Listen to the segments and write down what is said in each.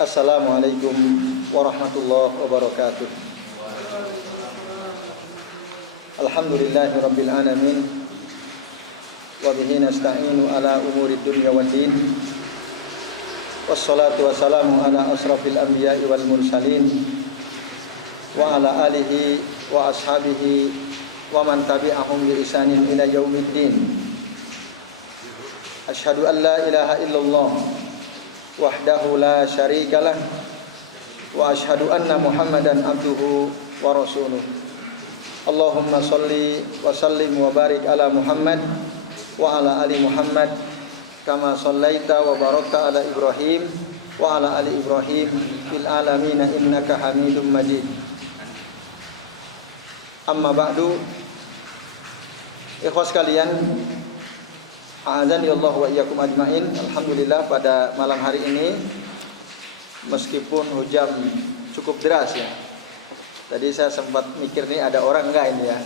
Assalamualaikum warahmatullahi wabarakatuh. Alhamdulillahirabbil alamin. Wa bihi nasta'inu ala umurid dunya waddin. Wassalatu wassalamu ala asrafil anbiya'i wal mursalin wa ala alihi wa ashabihi wa man tabi'ahum bi ihsanin ila yaumiddin. Asyhadu an la ilaha illallah wahdahu la syarikalah wa asyhadu anna Muhammadan abduhu wa rasuluh. Allahumma shalli wa sallim wa barik ala Muhammad wa ala ali Muhammad kama shallaita wa barakta ala Ibrahim wa ala ali Ibrahim fil alamin innaka Hamidum Majid. Amma ba'du. Ikhwas sekalian, a'adzani Allah wa iyyakum ajmain. Alhamdulillah pada malam hari ini meskipun hujan cukup deras ya. Tadi saya sempat mikir nih ada orang enggak ini ya.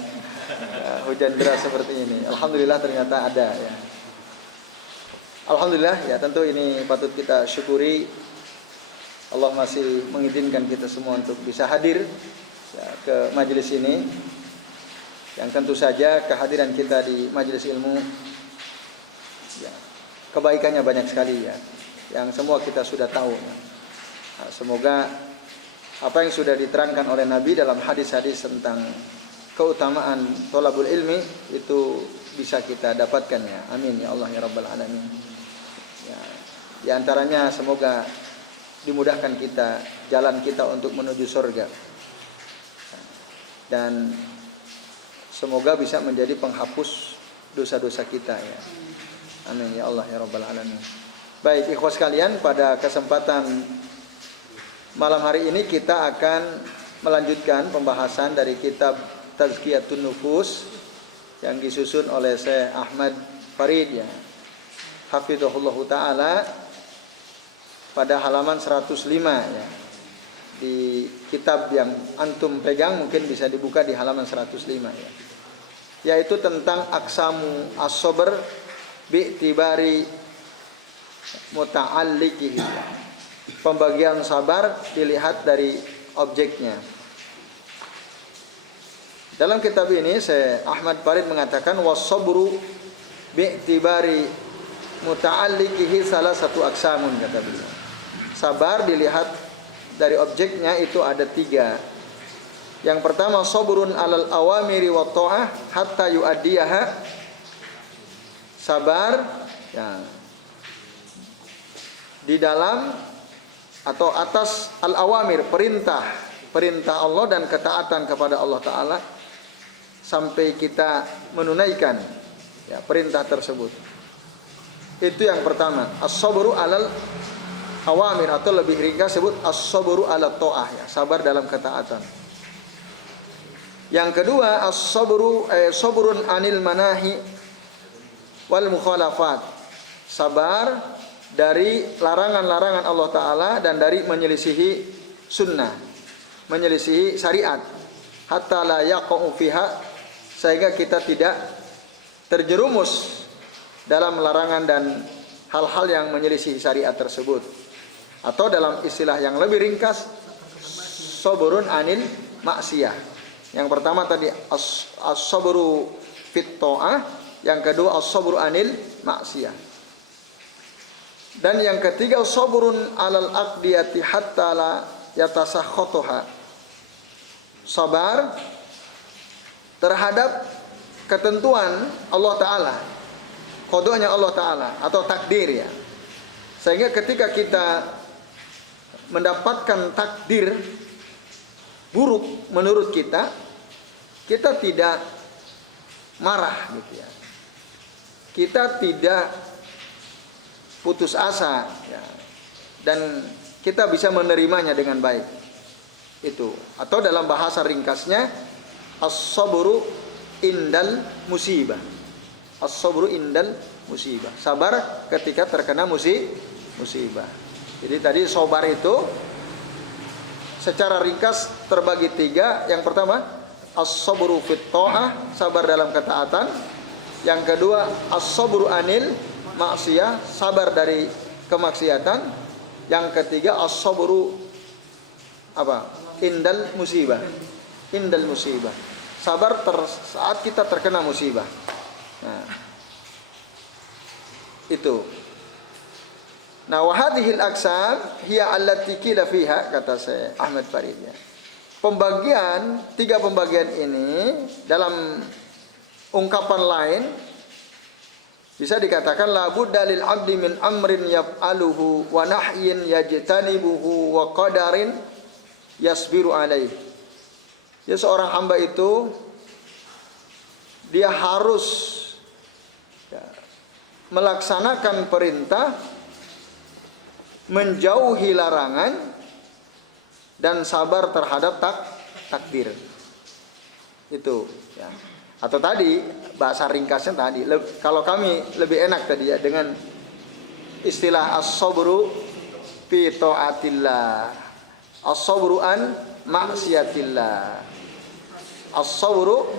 Hujan deras seperti ini. Alhamdulillah ternyata ada ya. Alhamdulillah ya, tentu ini patut kita syukuri. Allah masih mengizinkan kita semua untuk bisa hadir ya, ke majelis ini. Yang tentu saja kehadiran kita di majelis ilmu ya, kebaikannya banyak sekali ya, yang semua kita sudah tahu ya. Nah, semoga apa yang sudah diterangkan oleh Nabi dalam hadis-hadis tentang keutamaan thalabul ilmi itu bisa kita dapatkan ya. Amin ya Allah ya Rabbal alamin ya. Di antaranya semoga dimudahkan kita jalan kita untuk menuju surga, dan semoga bisa menjadi penghapus dosa-dosa kita ya. Amin ya Allah ya Rabbal alamin. Baik ikhwas sekalian, pada kesempatan malam hari ini kita akan melanjutkan pembahasan dari kitab Tazkiyatun Nufus yang disusun oleh Syekh Ahmad Farid ya, hafizahullah taala, pada halaman 105 ya. Di kitab yang antum pegang mungkin bisa dibuka di halaman 105 ya. Yaitu tentang aksamu as-sabr bi'tibari muta'alliqihi. Pembagian sabar dilihat dari objeknya. Dalam kitab ini Syekh Ahmad Farid mengatakan was-sabru bi'tibari muta'alliqihi salah satu aksamun, kata beliau. Sabar dilihat dari objeknya itu ada 3. Yang pertama sabrun alal awamiri wa ta'ah hatta yu'addiyaha. Sabar ya, di dalam atau atas al-awamir, perintah Allah dan ketaatan kepada Allah Ta'ala sampai kita menunaikan ya, perintah tersebut. Itu yang pertama, as-sabru alal awamir, atau lebih ringkas sebut as-sabru ala ta'ah ya, sabar dalam ketaatan. Yang kedua sabrun anil manahi wal mukhalafat, sabar dari larangan-larangan Allah Ta'ala dan dari menyelisihi sunnah, menyelisihi syariat, hatta la yaqa'u fiha, sehingga kita tidak terjerumus dalam larangan dan hal-hal yang menyelisihi syariat tersebut. Atau dalam istilah yang lebih ringkas, sabrun anil maksiyah. Yang pertama tadi as-sabru fit ta'ah, yang kedua as-sabru anil maksiyah. Dan yang ketiga sabrun alal aqdiyati hatta la yatasakhatha. Sabar terhadap ketentuan Allah Ta'ala, qadanya Allah Ta'ala atau takdir ya. Sehingga ketika kita mendapatkan takdir buruk menurut kita tidak marah gitu ya. Kita tidak putus asa ya, dan kita bisa menerimanya dengan baik. Itu, atau dalam bahasa ringkasnya as-sabru indal musibah. As-sabru indal musibah. Sabar ketika terkena musibah. Jadi tadi sabar itu secara ringkas terbagi 3. Yang pertama as-sabru fit ta'ah, sabar dalam ketaatan. Yang kedua as-sabru anil maksiyah, sabar dari kemaksiatan. Yang ketiga as-sabru apa? Indal musibah. Indal musibah. Sabar saat kita terkena musibah. Nah, itu. Nah, wa hadhil aqsam hiya allati qila fiha, kata saya Ahmad Farid ya. Pembagian, 3 pembagian ini dalam ungkapan lain bisa dikatakan la budda lil abdi min amrin yaf'aluhu wa nahyin yajtanibuhu wa qadarin yasbiru alaih. Ya, seorang hamba itu dia harus ya, melaksanakan perintah, menjauhi larangan, dan sabar terhadap takdir. Itu ya. Atau tadi bahasa ringkasnya tadi, kalau kami lebih enak tadi ya dengan istilah as-sabru fi taatillah, as-sabru an maksiatillah, as-sabru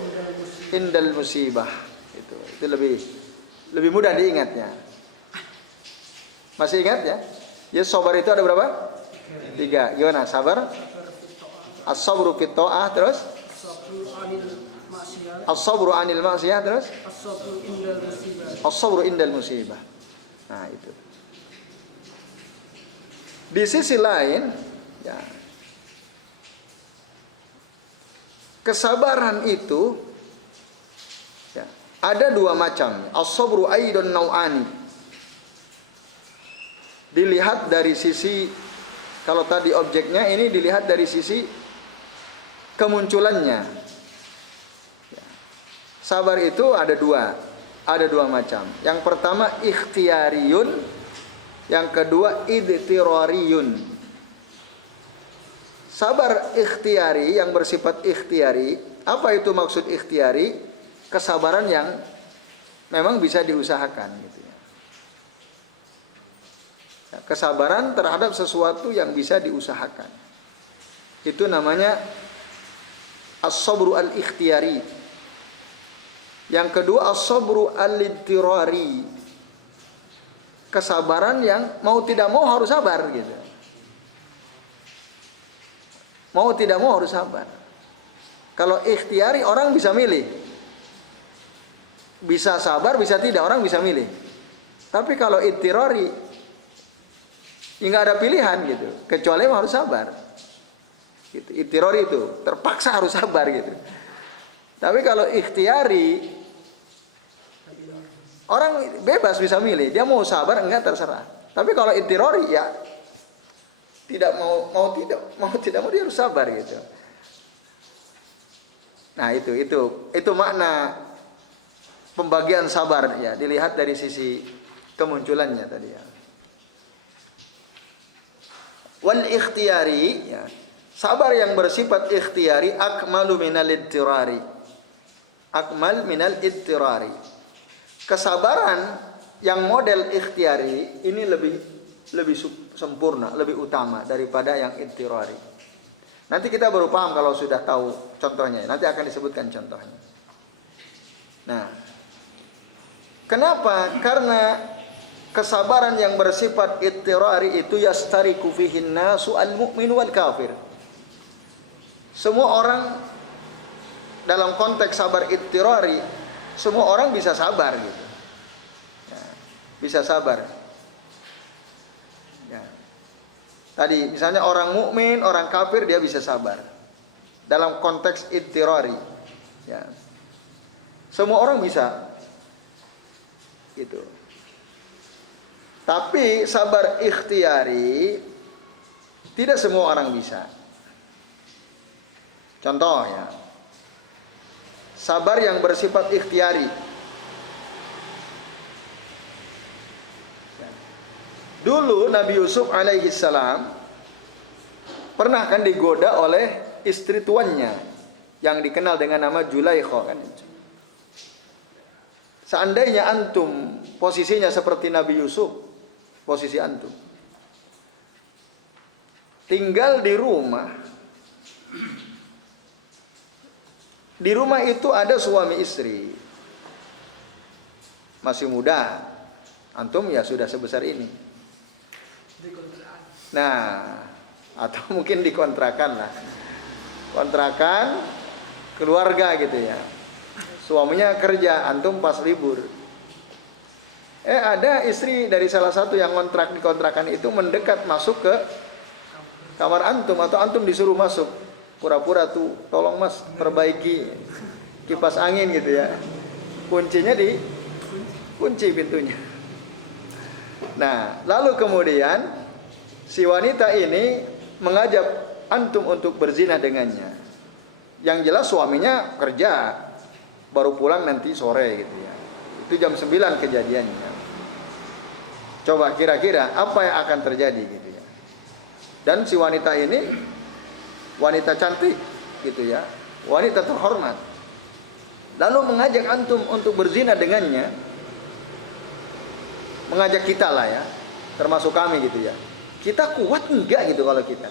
indal musibah. Itu lebih mudah diingatnya. Masih ingat ya? Ya, sabar itu ada berapa? 3. Gimana? Sabar? As-sabru fit ta'ah, terus? As-sabru anil maksiyah, terus? As-sabru indal musibah. Nah, itu. Di sisi lain, ya, kesabaran itu ya, ada 2 macam. As-sabru aidun nau'ani. Dilihat dari sisi, kalau tadi objeknya, ini dilihat dari sisi kemunculannya. Sabar itu ada 2 macam. Yang pertama ikhtiyariyun, yang kedua idtirariyun. Sabar ikhtiyari yang bersifat ikhtiyari, apa itu maksud ikhtiyari? Kesabaran yang memang bisa diusahakan gitu. Kesabaran terhadap sesuatu yang bisa diusahakan. Itu namanya as-sabru al-ikhtiyari. Yang kedua as-sabru al-idtirari. Kesabaran yang mau tidak mau harus sabar gitu. Mau tidak mau harus sabar. Kalau ikhtiyari orang bisa milih. Bisa sabar, bisa tidak, orang bisa milih. Tapi kalau idtirari nggak ada pilihan gitu, kecuali harus sabar. Gitu. Idtirari itu terpaksa harus sabar gitu. Tapi kalau ikhtiyari, orang bebas bisa milih, dia mau sabar enggak terserah. Tapi kalau idtirari ya tidak mau tidak mau dia harus sabar gitu. Nah, itu makna pembagian sabar ya, dilihat dari sisi kemunculannya tadi ya. Wal ikhtiyari ya, sabar yang bersifat ikhtiyari akmalu minal idtirari. Akmal minal idtirari. Kesabaran yang model ikhtiyari ini lebih sempurna, lebih utama daripada yang idtirari. Nanti kita baru paham kalau sudah tahu contohnya. Nanti akan disebutkan contohnya. Nah, kenapa? Karena kesabaran yang bersifat idtirari itu yastariku fihin nasu al-mu'min wal kafir. Semua orang dalam konteks sabar idtirari, semua orang bisa sabar gitu. Ya, bisa sabar. Ya. Tadi misalnya orang mukmin, orang kafir dia bisa sabar. Dalam konteks idtirari. Ya. Semua orang bisa. Gitu. Tapi sabar ikhtiyari tidak semua orang bisa. Contoh ya, sabar yang bersifat ikhtiyari. Dulu Nabi Yusuf alaihi salam pernah kan digoda oleh istri tuannya yang dikenal dengan nama Zulaikha kan. Seandainya antum posisinya seperti Nabi Yusuf, posisi antum tinggal di rumah itu ada suami istri masih muda, antum ya sudah sebesar ini, Nah, atau mungkin dikontrakan lah. Kontrakan keluarga gitu ya. Suaminya kerja, antum pas libur. Ada istri dari salah satu yang kontrak di kontrakan itu mendekat masuk ke kamar antum, atau antum disuruh masuk. Pura-pura tuh, tolong mas perbaiki kipas angin gitu ya. Kuncinya kunci pintunya. Nah, lalu kemudian si wanita ini mengajak antum untuk berzina dengannya. Yang jelas suaminya kerja, baru pulang nanti sore gitu ya. Itu jam 9 kejadiannya. Coba kira-kira apa yang akan terjadi gitu ya. Dan si wanita ini wanita cantik gitu ya, wanita terhormat. Lalu mengajak antum untuk berzina dengannya. Mengajak kita lah ya, termasuk kami gitu ya. Kita kuat enggak gitu kalau kita.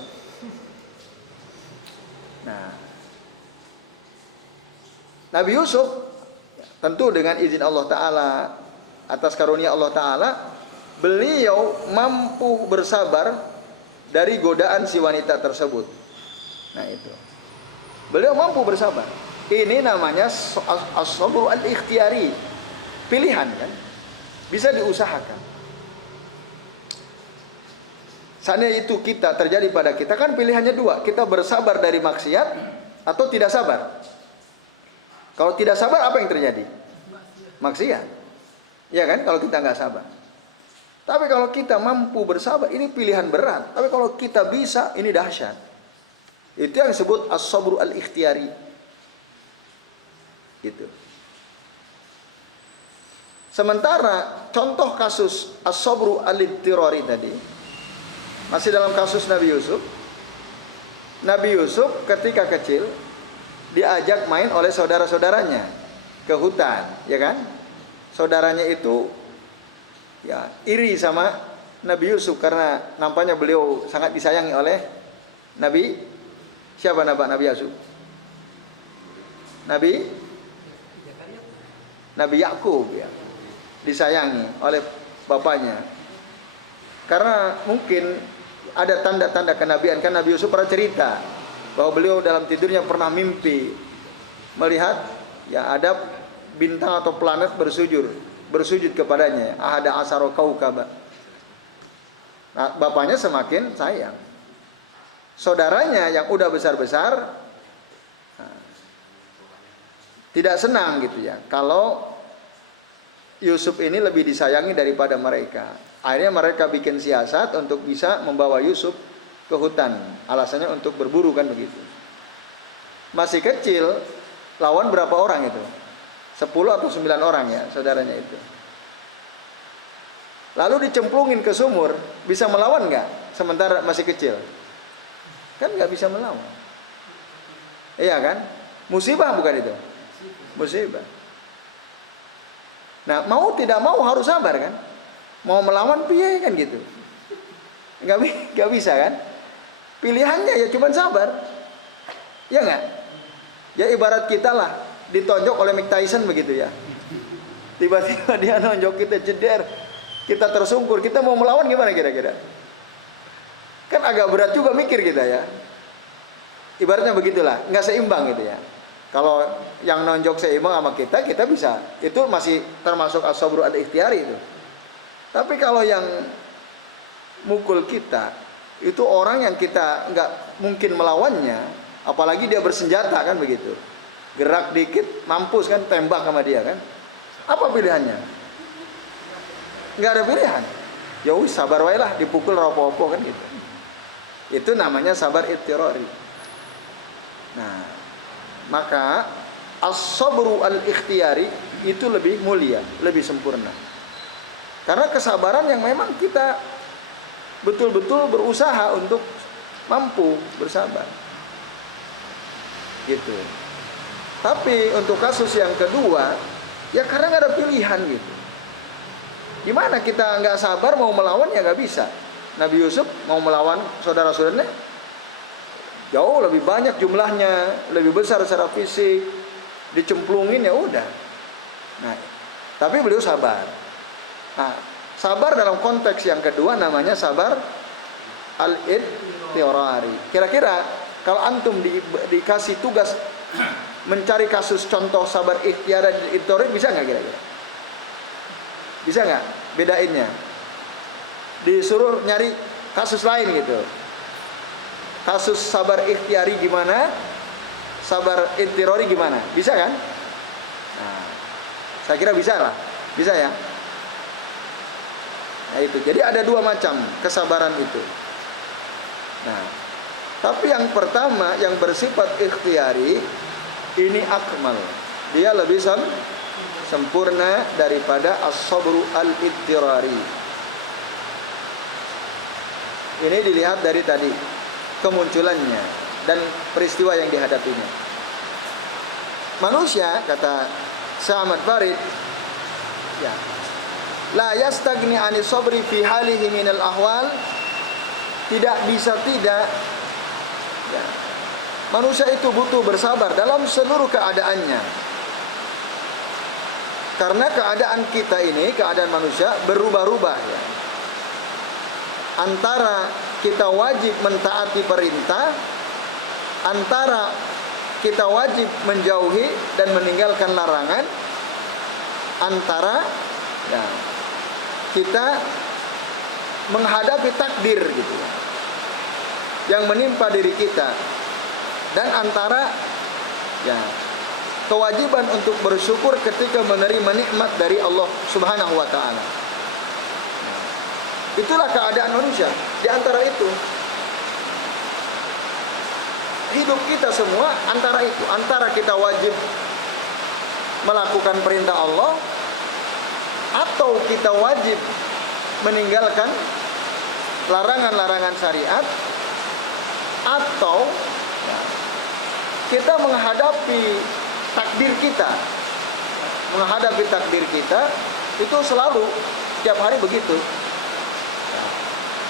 Nah, Nabi Yusuf tentu dengan izin Allah Ta'ala, atas karunia Allah Ta'ala, beliau mampu bersabar dari godaan si wanita tersebut. Nah itu, beliau mampu bersabar. Ini namanya as-sabru al-ikhtiyari, pilihan kan, bisa diusahakan. Seandainya itu kita terjadi pada kita, kan pilihannya dua, kita bersabar dari maksiat atau tidak sabar. Kalau tidak sabar apa yang terjadi? Maksiat, ya kan? Kalau kita nggak sabar. Tapi kalau kita mampu bersabar, ini pilihan berat. Tapi kalau kita bisa, ini dahsyat. Itu yang disebut as-sabru al-ikhtiyari. Gitu. Sementara contoh kasus as-sabru al-ittirari tadi, masih dalam kasus Nabi Yusuf. Nabi Yusuf ketika kecil diajak main oleh saudara-saudaranya ke hutan, ya kan? Saudaranya itu ya iri sama Nabi Yusuf karena nampaknya beliau sangat disayangi oleh Nabi siapa Nabi Yusuf? Nabi Yakub ya. Disayangi oleh bapaknya. Karena mungkin ada tanda-tanda kenabian, kan Nabi Yusuf pernah cerita bahwa beliau dalam tidurnya pernah mimpi melihat ya ada bintang atau planet bersujud kepadanya, ahada asaro kaukaba. Nah, bapaknya semakin sayang. Saudaranya yang udah besar-besar tidak senang gitu ya kalau Yusuf ini lebih disayangi daripada mereka. Akhirnya mereka bikin siasat untuk bisa membawa Yusuf ke hutan. Alasannya untuk berburu kan begitu. Masih kecil, lawan berapa orang itu? 10 atau 9 orang ya saudaranya itu. Lalu dicemplungin ke sumur, bisa melawan nggak? Sementara masih kecil, kan nggak bisa melawan. Iya kan? Musibah bukan itu? Musibah. Nah mau tidak mau harus sabar kan? Mau melawan piye kan gitu? Nggak bisa kan? Pilihannya ya cuma sabar. Ya nggak? Ya ibarat kita lah ditonjok oleh Mike Tyson begitu ya. Tiba-tiba dia nonjok kita jeder, kita tersungkur, kita mau melawan gimana kira-kira? Kan agak berat juga mikir kita ya. Ibaratnya begitulah, nggak seimbang gitu ya. Kalau yang nonjok seimbang sama kita bisa. Itu masih termasuk as-sabru al-ikhtiyari itu. Tapi kalau yang mukul kita, itu orang yang kita nggak mungkin melawannya, apalagi dia bersenjata kan begitu. Gerak dikit, mampus kan, tembak sama dia kan. Apa pilihannya? Nggak ada pilihan. Ya wis sabar wae lah, dipukul ropo-ropo kan gitu. Itu namanya sabar ittirari. Nah, maka as-sabru al-ikhtiyari itu lebih mulia, lebih sempurna. Karena kesabaran yang memang kita betul-betul berusaha untuk mampu bersabar. Gitu. Tapi untuk kasus yang kedua, ya karena nggak ada pilihan gitu. Gimana kita nggak sabar mau melawan ya nggak bisa. Nabi Yusuf mau melawan saudara-saudaranya jauh lebih banyak jumlahnya, lebih besar secara fisik, dicemplungin ya udah. Nah, tapi beliau sabar. Nah, sabar dalam konteks yang kedua namanya sabar al-idtirari. Kira-kira kalau antum dikasih tugas mencari kasus contoh sabar ikhtiar dan idtirari, bisa nggak kira-kira? Bisa nggak bedainnya? Disuruh nyari kasus lain gitu. Kasus sabar ikhtiari gimana? Sabar idtirari gimana? Bisa kan? Nah, saya kira bisa lah. Bisa ya? Nah itu. Jadi ada dua macam kesabaran itu. Nah, tapi yang pertama yang bersifat ikhtiari ini akmal. Dia lebih sempurna daripada as-sabru al-idtirari. Ini dilihat dari tadi kemunculannya dan peristiwa yang dihadapinya. Manusia, kata Syekh Ahmad Farid, ya, la yastagni ani sabri fi halihi minal ahwal, tidak bisa tidak, ya, manusia itu butuh bersabar dalam seluruh keadaannya. Karena keadaan kita ini, keadaan manusia berubah-ubah ya. Antara kita wajib mentaati perintah, antara kita wajib menjauhi dan meninggalkan larangan, antara ya, kita menghadapi takdir gitu yang menimpa diri kita, dan antara ya kewajiban untuk bersyukur ketika menerima nikmat dari Allah Subhanahu wa taala. Itulah keadaan manusia. Di antara itu, hidup kita semua antara itu, antara kita wajib melakukan perintah Allah atau kita wajib meninggalkan larangan-larangan syariat, atau ya, kita menghadapi takdir kita. Menghadapi takdir kita itu selalu setiap hari begitu.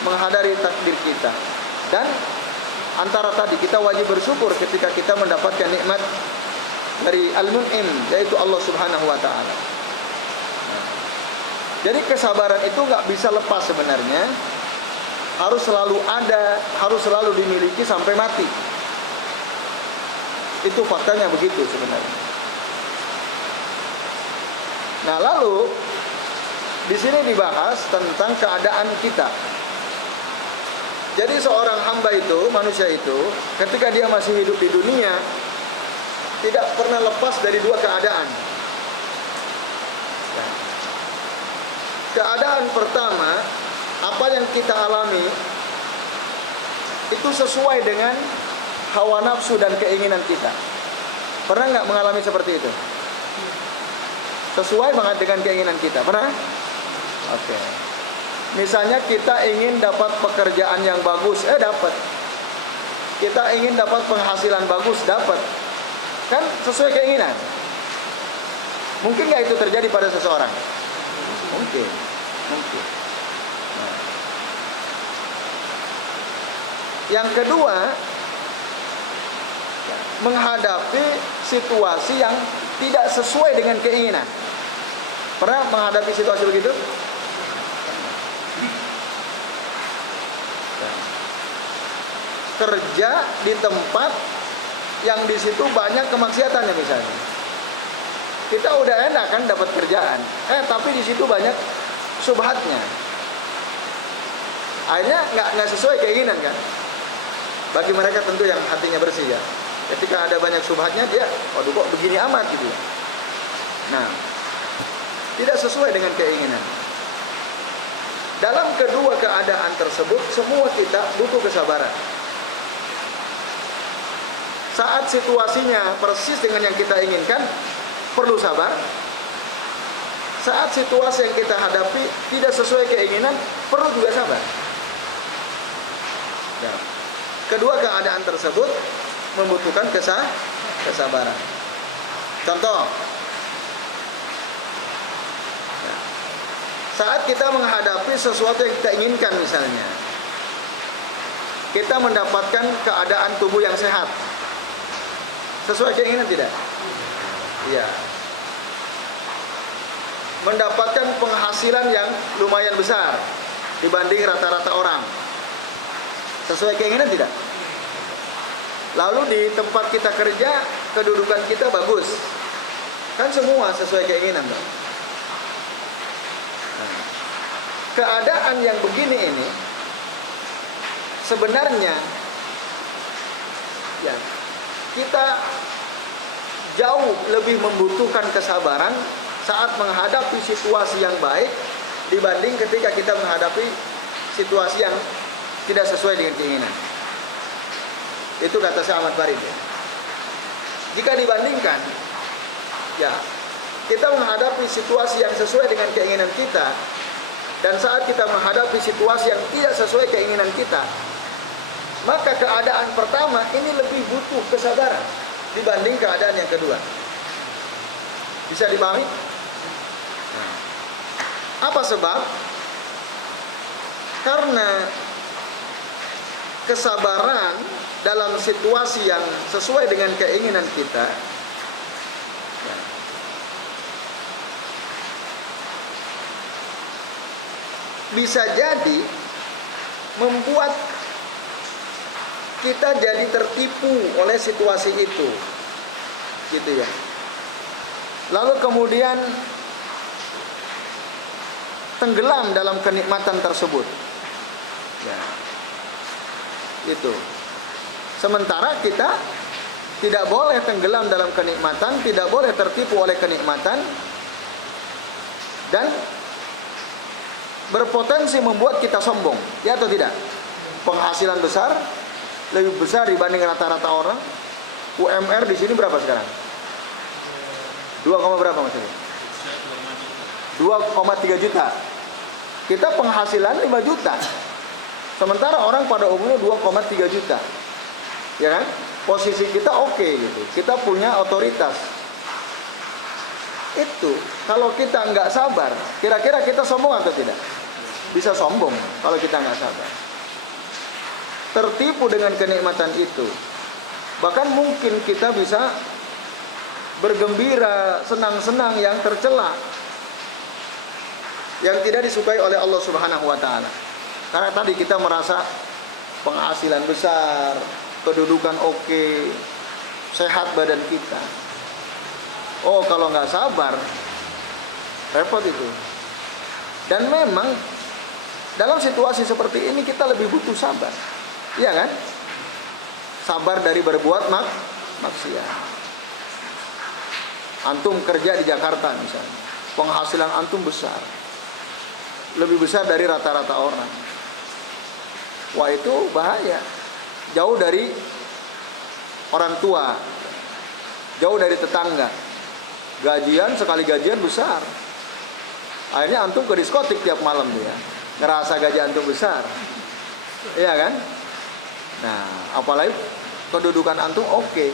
Menghadapi takdir kita, dan antara tadi kita wajib bersyukur ketika kita mendapatkan nikmat dari Al-Mun'im, yaitu Allah Subhanahu wa taala. Jadi kesabaran itu nggak bisa lepas sebenarnya, harus selalu ada, harus selalu dimiliki sampai mati. Itu faktanya begitu sebenarnya. Nah, lalu di sini dibahas tentang keadaan kita. Jadi seorang hamba itu, manusia itu, ketika dia masih hidup di dunia, tidak pernah lepas dari dua keadaan. Keadaan pertama, apa yang kita alami itu sesuai dengan hawa nafsu dan keinginan kita. Pernah nggak mengalami seperti itu? Sesuai banget dengan keinginan kita. Pernah? Oke. Misalnya kita ingin dapat pekerjaan yang bagus, dapat. Kita ingin dapat penghasilan bagus, dapat. Kan sesuai keinginan. Mungkin nggak itu terjadi pada seseorang? Mungkin. Nah. Yang kedua, menghadapi situasi yang tidak sesuai dengan keinginan. Pernah menghadapi situasi begitu? Kerja di tempat yang di situ banyak kemaksiatannya misalnya. Kita udah enak kan dapat kerjaan, tapi di situ banyak subhatnya. Akhirnya nggak sesuai keinginan kan. Bagi mereka tentu yang hatinya bersih ya. Ketika ada banyak subhatnya dia, waduh kok begini amat gitu. Nah, tidak sesuai dengan keinginan. Dalam kedua keadaan tersebut, semua kita butuh kesabaran. Saat situasinya persis dengan yang kita inginkan, perlu sabar. Saat situasi yang kita hadapi tidak sesuai keinginan, perlu juga sabar. Ya. Kedua keadaan tersebut membutuhkan kesabaran. Contoh, ya. Saat kita menghadapi sesuatu yang kita inginkan misalnya, kita mendapatkan keadaan tubuh yang sehat. Sesuai keinginan tidak? Iya. Mendapatkan penghasilan yang lumayan besar dibanding rata-rata orang. Sesuai keinginan tidak? Lalu di tempat kita kerja, kedudukan kita bagus. Kan semua sesuai keinginan, Bang. Nah, keadaan yang begini ini sebenarnya ya, kita jauh lebih membutuhkan kesabaran saat menghadapi situasi yang baik dibanding ketika kita menghadapi situasi yang tidak sesuai dengan keinginan. Itu kata Syekh Ahmad Farid. Ya. Jika dibandingkan, ya kita menghadapi situasi yang sesuai dengan keinginan kita, dan saat kita menghadapi situasi yang tidak sesuai keinginan kita, maka keadaan pertama ini lebih butuh kesabaran dibanding keadaan yang kedua. Bisa dipahami? Apa sebab? Karena kesabaran dalam situasi yang sesuai dengan keinginan kita bisa jadi membuat kita jadi tertipu oleh situasi itu, gitu ya. Lalu kemudian tenggelam dalam kenikmatan tersebut, ya. Itu. Sementara kita tidak boleh tenggelam dalam kenikmatan, tidak boleh tertipu oleh kenikmatan, dan berpotensi membuat kita sombong, ya atau tidak? Penghasilan besar, lebih besar dibanding rata-rata orang. UMR di sini berapa sekarang? 2, berapa Mas? 2,3 juta. Kita penghasilan 5 juta. Sementara orang pada umumnya 2,3 juta. Ya kan? Posisi kita oke gitu. Kita punya otoritas. Itu kalau kita nggak sabar, kira-kira kita sombong atau tidak? Bisa sombong kalau kita nggak sabar. Tertipu dengan kenikmatan itu. Bahkan mungkin kita bisa bergembira, senang-senang yang tercela, yang tidak disukai oleh Allah Subhanahu wa taala. Karena tadi kita merasa penghasilan besar, kedudukan oke, sehat badan kita. Oh, kalau nggak sabar, repot itu. Dan memang dalam situasi seperti ini kita lebih butuh sabar, iya kan? Sabar dari berbuat maksiat. Antum kerja di Jakarta misalnya, penghasilan antum besar, lebih besar dari rata-rata orang. Wah, itu bahaya. Jauh dari orang tua, jauh dari tetangga. Gajian, sekali gajian besar. Akhirnya antum ke diskotik tiap malam dia, ngerasa gaji antum besar. Iya kan? Nah, apalagi kedudukan antum oke.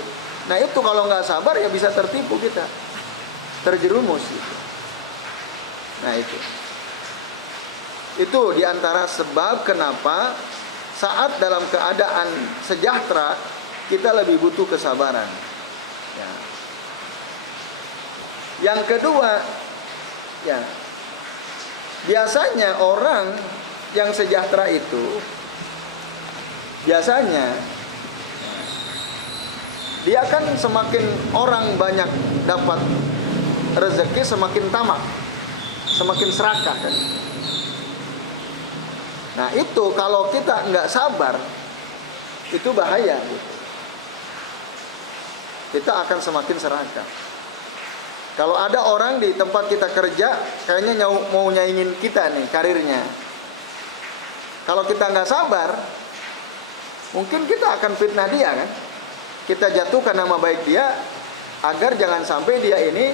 Nah, itu kalau nggak sabar ya bisa tertipu kita, terjerumus gitu. Nah, itu diantara sebab kenapa saat dalam keadaan sejahtera kita lebih butuh kesabaran. Ya. Yang kedua, ya, biasanya orang yang sejahtera itu biasanya dia kan semakin orang banyak dapat rezeki, semakin tamak, semakin serakah kan. Nah, itu kalau kita nggak sabar, itu bahaya gitu. Kita akan semakin serakah. Kalau ada orang di tempat kita kerja, kayaknya mau nyaingin kita nih karirnya. Kalau kita nggak sabar, mungkin kita akan fitnah dia kan. Kita jatuhkan nama baik dia, agar jangan sampai dia ini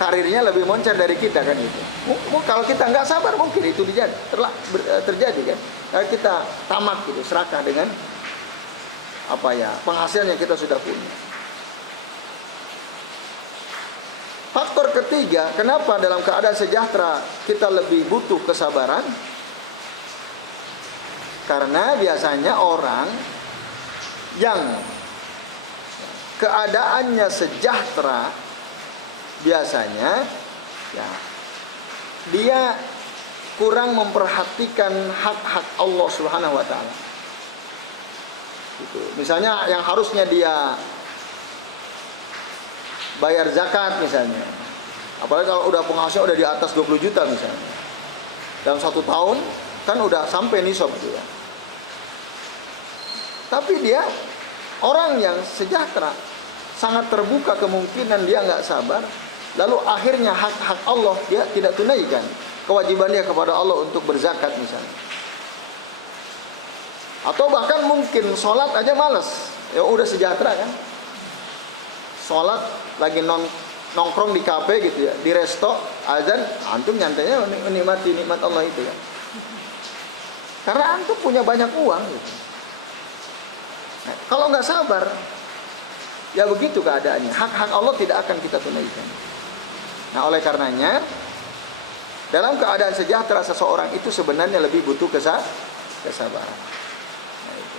karirnya lebih moncer dari kita kan itu. Kalau kita nggak sabar mungkin itu terjadi kan. Kalau kita tamak gitu, serakah dengan penghasilan yang kita sudah punya. Faktor ketiga, kenapa dalam keadaan sejahtera kita lebih butuh kesabaran? Karena biasanya orang yang keadaannya sejahtera biasanya ya, dia kurang memperhatikan hak-hak Allah Subhanahu wa taala. Gitu. Misalnya yang harusnya dia bayar zakat misalnya, apalagi kalau udah penghasilan udah di atas 20 juta misalnya, dalam 1 tahun kan udah sampai nisab itu ya. Tapi dia orang yang sejahtera, sangat terbuka kemungkinan dia nggak sabar, lalu akhirnya hak-hak Allah dia tidak tunaikan, kewajiban dia kepada Allah untuk berzakat misalnya. Atau bahkan mungkin sholat aja males, ya udah sejahtera kan. Sholat lagi nongkrong di kafe gitu ya, di resto, azan, antum nyantainya menikmati nikmat Allah itu ya. Karena antum punya banyak uang gitu. Nah, kalau nggak sabar, ya begitu keadaannya. Hak-hak Allah tidak akan kita tunaikan. Nah, oleh karenanya, dalam keadaan sejahtera seseorang itu sebenarnya lebih butuh kesabaran. Nah, itu.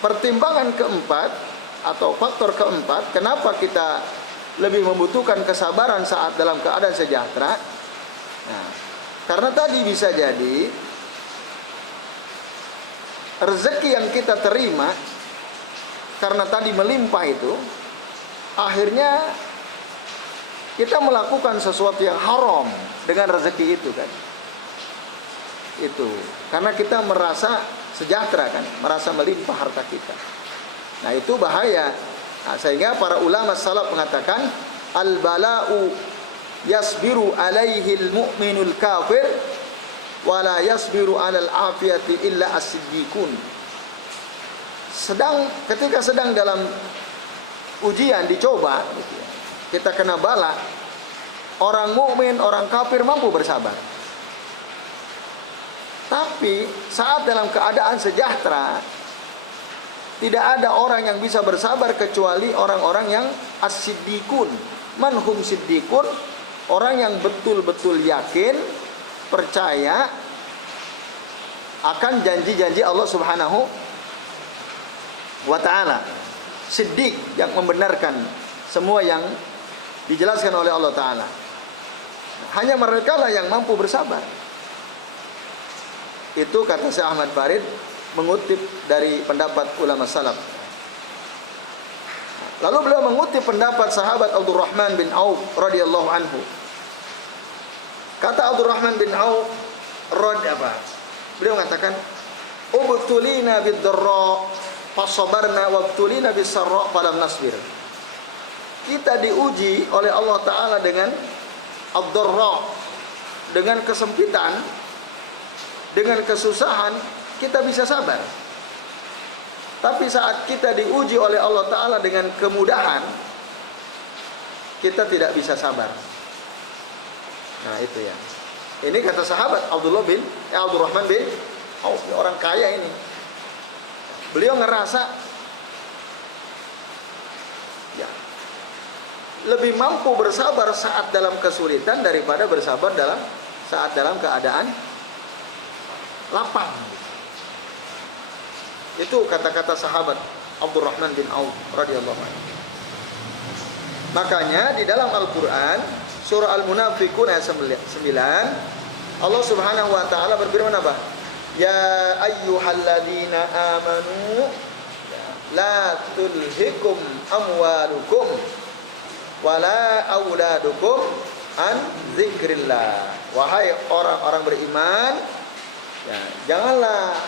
Pertimbangan keempat atau faktor keempat, kenapa kita lebih membutuhkan kesabaran saat dalam keadaan sejahtera? Nah, karena tadi bisa jadi rezeki yang kita terima karena tadi melimpah itu, akhirnya kita melakukan sesuatu yang haram dengan rezeki itu kan. Itu karena kita merasa sejahtera kan, merasa melimpah harta kita. Nah, itu bahaya. Nah, sehingga para ulama salaf mengatakan al-bala'u yasbiru alaihil mu'minul kafir wala yasbiru 'alal afiyati illa as-siddiqun. Ketika sedang dalam ujian, dicoba, kita kena bala, orang mukmin, orang kafir mampu bersabar. Tapi saat dalam keadaan sejahtera, tidak ada orang yang bisa bersabar kecuali orang-orang yang as-siddiqun. Manhum siddiqun, orang yang betul-betul yakin, percaya akan janji-janji Allah Subhanahu wa ta'ala. Siddiq, yang membenarkan semua yang dijelaskan oleh Allah Ta'ala. Hanya mereka lah yang mampu bersabar. Itu kata Syekh Ahmad Farid mengutip dari pendapat ulama salaf. Lalu beliau mengutip pendapat sahabat Abdurrahman bin Auf radhiyallahu anhu. Kata Abdurrahman bin Auf beliau mengatakan, ubtulina bid-dharra fasabarna wabtulina bis-sarra falam nasbir. Kita diuji oleh Allah Ta'ala dengan ad-dharra, dengan kesempitan, dengan kesusahan, kita bisa sabar. Tapi saat kita diuji oleh Allah Ta'ala dengan kemudahan, kita tidak bisa sabar. Nah, itu ya. Ini kata sahabat Abdurrahman bin Auf, orang kaya ini. Beliau ngerasa ya, lebih mampu bersabar saat dalam kesulitan daripada bersabar saat dalam keadaan lapang. Itu kata-kata sahabat Abdurrahman bin Auf radhiyallahu anhu. Makanya di dalam Al-Qur'an surah Al-Munafiqun ayat 9, Allah Subhanahu wa taala berfirman apa? Ya ayyuhalladzina amanu la tulhikum amwalukum wala auladukum an dzikrillah. Wahai orang-orang beriman, ya, janganlah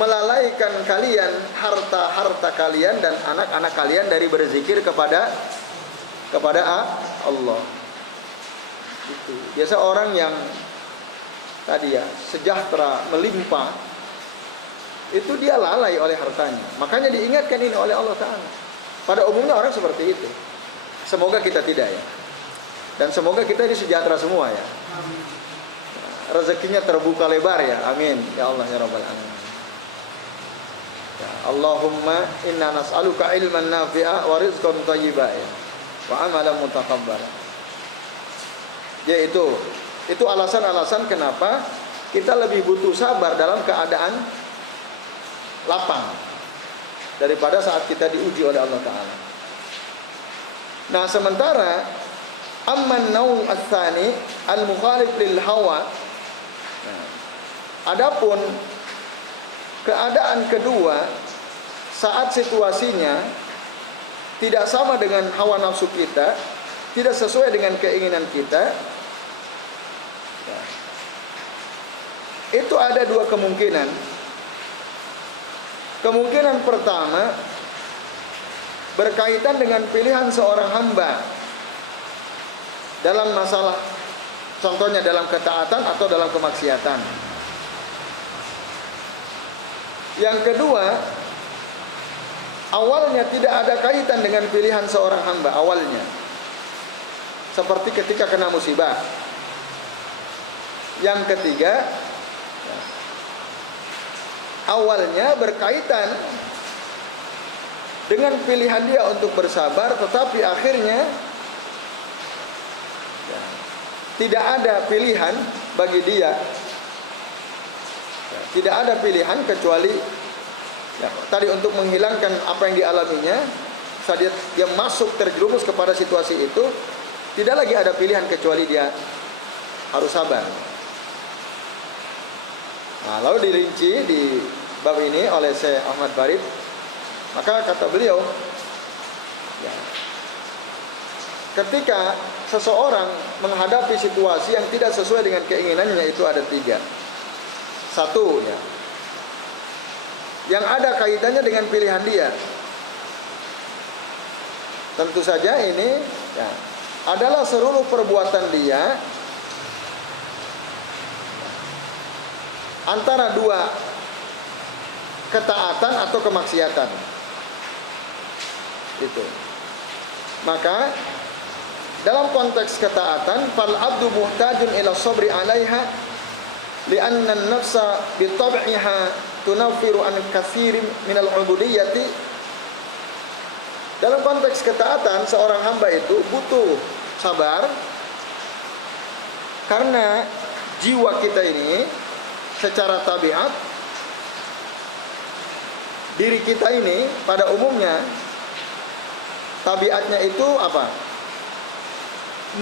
melalaikan kalian harta-harta kalian dan anak-anak kalian dari berzikir kepada Allah. Itu biasa orang yang tadi ya sejahtera, melimpah, itu dia lalai oleh hartanya. Makanya diingatkan ini oleh Allah Ta'ala. Pada umumnya orang seperti itu. Semoga kita tidak ya. Dan semoga kita ini sejahtera semua ya. Rezekinya terbuka lebar ya. Amin. Ya Allah ya Rabbal Alamin. Ya, Allahumma inna nas'aluka ilman nafi'a wa rizqan thayyiba wa amalan mutaqabbala. Yaitu alasan-alasan kenapa kita lebih butuh sabar dalam keadaan lapang daripada saat kita diuji oleh Allah Ta'ala. Nah, sementara amman naum ats-tsani al-mukhalif lil hawa. Nah, adapun keadaan kedua, saat situasinya tidak sama dengan hawa nafsu kita, tidak sesuai dengan keinginan kita, ya, itu ada dua kemungkinan. Kemungkinan pertama berkaitan dengan pilihan seorang hamba dalam masalah, contohnya dalam ketaatan atau dalam kemaksiatan. Yang kedua, awalnya tidak ada kaitan dengan pilihan seorang hamba awalnya, seperti ketika kena musibah. Yang ketiga, awalnya berkaitan dengan pilihan dia untuk bersabar, tetapi akhirnya tidak ada pilihan bagi dia. Tidak ada pilihan kecuali tadi untuk menghilangkan apa yang dialaminya. Saat dia masuk terjerumus kepada situasi itu, tidak lagi ada pilihan kecuali dia harus sabar. Nah, lalu dirinci di bab ini oleh Syekh Ahmad Barid. Maka kata beliau, ya, ketika seseorang menghadapi situasi yang tidak sesuai dengan keinginannya, itu ada tiga. Satu, ya, yang ada kaitannya dengan pilihan dia. Tentu saja ini, ya, adalah seluruh perbuatan dia antara dua ketaatan atau kemaksiatan. Itu. Maka dalam konteks ketaatan, fal abdu muhtajun ila sabri 'alaiha li'anna an-nafsa bi tab'iha tunaffiru an katsirin minal 'ubudiyyati. Dalam konteks ketaatan, seorang hamba itu butuh sabar karena jiwa kita ini secara tabiat, diri kita ini pada umumnya tabiatnya itu apa?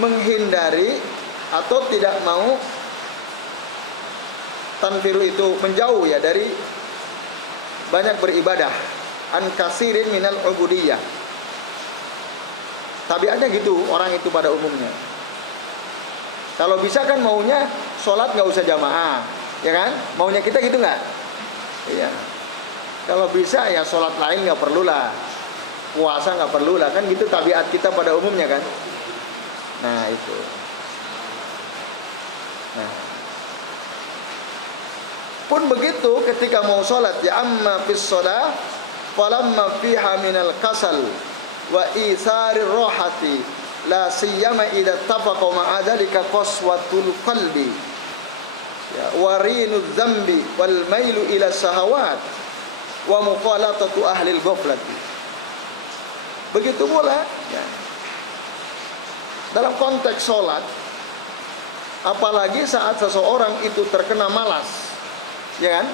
Menghindari atau tidak mau, tanfiru itu menjauh ya dari banyak beribadah, an kasirin minal ubudiyyah. Tabiatnya gitu orang itu pada umumnya. Kalau bisa kan maunya sholat nggak usah jamaah, ya kan? Maunya kita gitu nggak? Iya. Kalau bisa ya sholat lain nggak perlulah, puasa nggak perlulah, kan gitu tabiat kita pada umumnya kan. Nah itu. Nah, pun begitu ketika mau sholat, ya amma fis sholah falamma fiha minal kasal wa isarir rohati la siyama idza tafaqa ma'a dzalika qaswatul qalbi ya warinu dzambi wal mailu ila syahawat wa muqalatatu ahli al-ghaflati. Begitu pula ya, dalam konteks sholat, apalagi saat seseorang itu terkena malas, ya kan,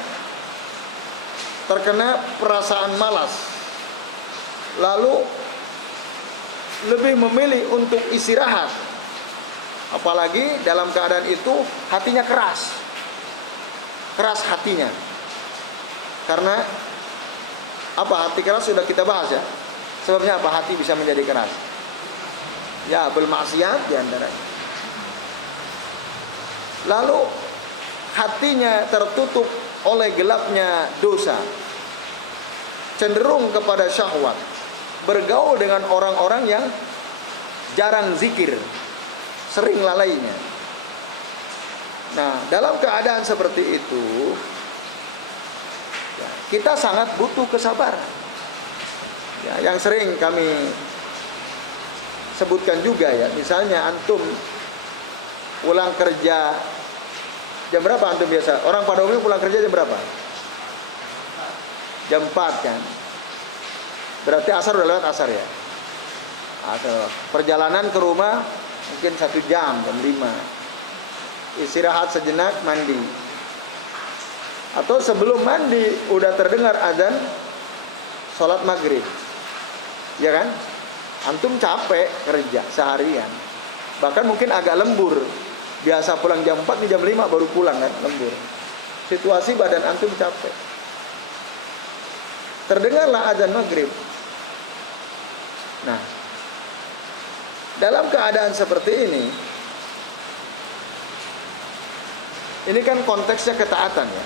terkena perasaan malas, lalu lebih memilih untuk istirahat, apalagi dalam keadaan itu hatinya keras hatinya. Karena apa? Hati keras sudah kita bahas ya. Sebabnya apa hati bisa menjadi keras? Ya, bermaksiat diantaranya. Lalu hatinya tertutup oleh gelapnya dosa, cenderung kepada syahwat, bergaul dengan orang-orang yang jarang zikir, sering lalainya. Nah, dalam keadaan seperti itu, ya, kita sangat butuh kesabaran. Ya, yang sering kami sebutkan juga ya, misalnya antum pulang kerja jam berapa antum biasa? Orang pada umumnya pulang kerja jam berapa? Jam 4 kan. Berarti asar udah lewat asar ya. Atau perjalanan ke rumah mungkin 1 jam, jam 5. Istirahat sejenak, mandi. Atau sebelum mandi udah terdengar azan sholat maghrib. Ya kan? Antum capek kerja seharian. Bahkan mungkin agak lembur. Biasa pulang jam 4 nih jam 5 baru pulang kan, lembur. Situasi badan antum capek. terdengarlah azan maghrib. Nah, dalam keadaan seperti ini kan konteksnya ketaatan ya.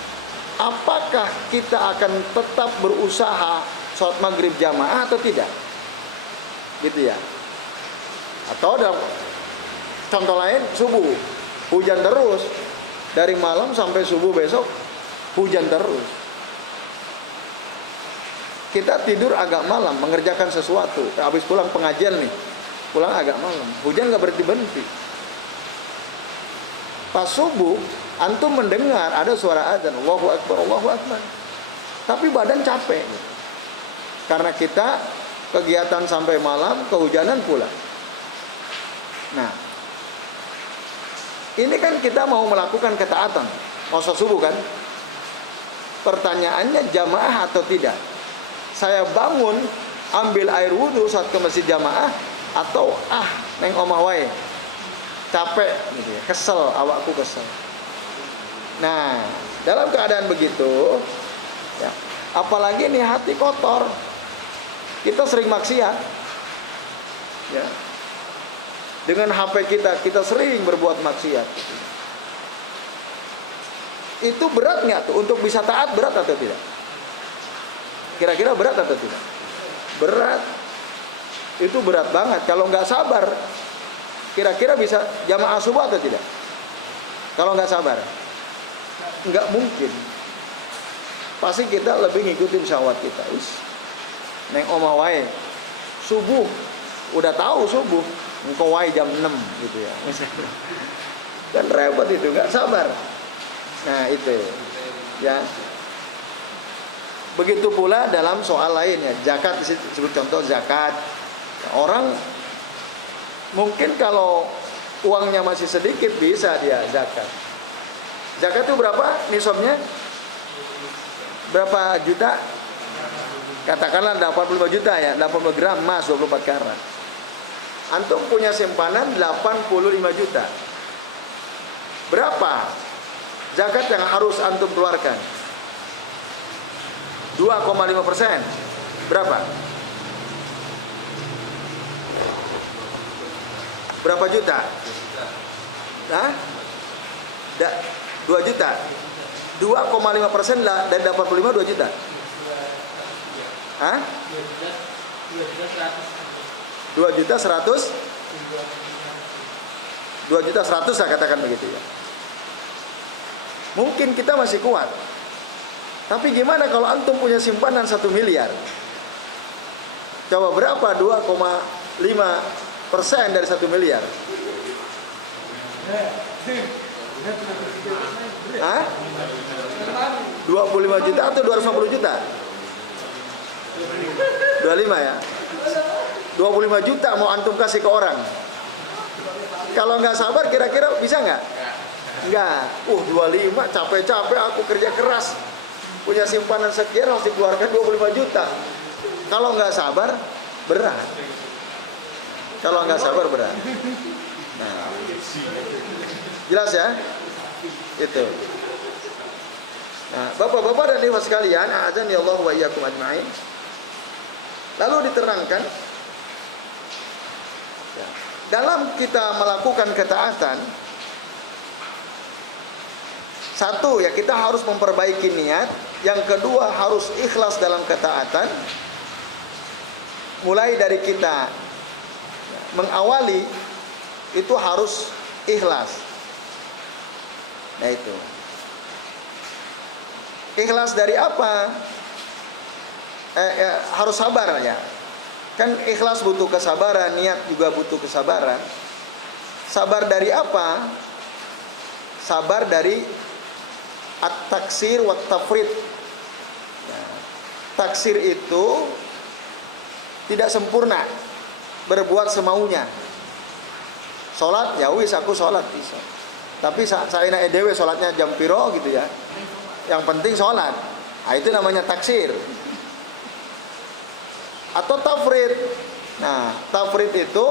Apakah kita akan tetap berusaha sholat maghrib jamaah atau tidak? Gitu ya. Atau ada contoh lain, subuh hujan terus, dari malam sampai subuh besok hujan terus. Kita tidur agak malam mengerjakan sesuatu, habis pulang pengajian nih, pulang agak malam, hujan nggak berhenti. Pas subuh antum mendengar ada suara azan, Allahu Akbar, Allahu Akbar, tapi badan capek karena kita kegiatan sampai malam, kehujanan pula. Nah, ini kan kita mau melakukan ketaatan, mau sholat subuh kan? Pertanyaannya jamaah atau tidak? Saya bangun, ambil air wudhu saat ke masjid jamaah, atau neng omah wae, capek gitu ya, kesel, awakku kesel. Nah, dalam keadaan begitu ya, apalagi nih hati kotor, kita sering maksiat ya, dengan HP kita sering berbuat maksiat. Itu berat nggak tuh untuk bisa taat, berat atau tidak? Kira-kira berat atau tidak? Berat. Itu berat banget. Kalau nggak sabar, kira-kira bisa jamaah subuh atau tidak? Kalau nggak sabar, nggak mungkin. Pasti kita lebih ngikutin syahwat kita. Neng omah wae, subuh udah tahu subuh, engkau wae jam 6 gitu ya. Dan repot itu, nggak sabar. Nah itu ya. Begitu pula dalam soal lain ya, zakat disebut contoh zakat. Orang mungkin kalau uangnya masih sedikit bisa dia zakat. Zakat itu berapa nisabnya? Berapa juta? Katakanlah 85 juta ya, 80 gram emas 24 karat. Antum punya simpanan 85 juta. Berapa zakat yang harus antum keluarkan? 2,5%. Berapa? Berapa juta? Hah? 2 juta. 2,5% dari 85 2 juta. Hah? 2 juta 100. 2 juta 100 saya katakan begitu ya. Mungkin kita masih kuat. Tapi gimana kalau antum punya simpanan 1 miliar? Coba berapa 2,5% dari 1 miliar? Hah? 25 juta atau 250 juta? 25 ya. 25 juta mau antum kasih ke orang. Kalau nggak sabar kira-kira bisa nggak? Nggak. 25 capek-capek aku kerja keras. Punya simpanan sekian harus dikeluarkan 25 juta. Kalau nggak sabar berat. Kalau nggak sabar berat. Nah, jelas ya? Itu. Nah, bapak-bapak dan ibu sekalian, a'adzani Allah wa iyyakum ajma'in. Lalu diterangkan ya, dalam kita melakukan ketaatan, satu ya, kita harus memperbaiki niat. Yang kedua, harus ikhlas dalam ketaatan. Mulai dari kita mengawali itu harus ikhlas. Nah itu. Ikhlas dari apa? Harus sabar ya. Kan ikhlas butuh kesabaran, niat juga butuh kesabaran. Sabar dari apa? Sabar dari at-taksir wa tafrid. Taksir itu tidak sempurna, berbuat semaunya. Salat ya wis aku salat bisa. Tapi saena edewe salatnya jam piro gitu ya. Yang penting salat. Nah, itu namanya taksir. Atau tafrid. Nah, tafrid itu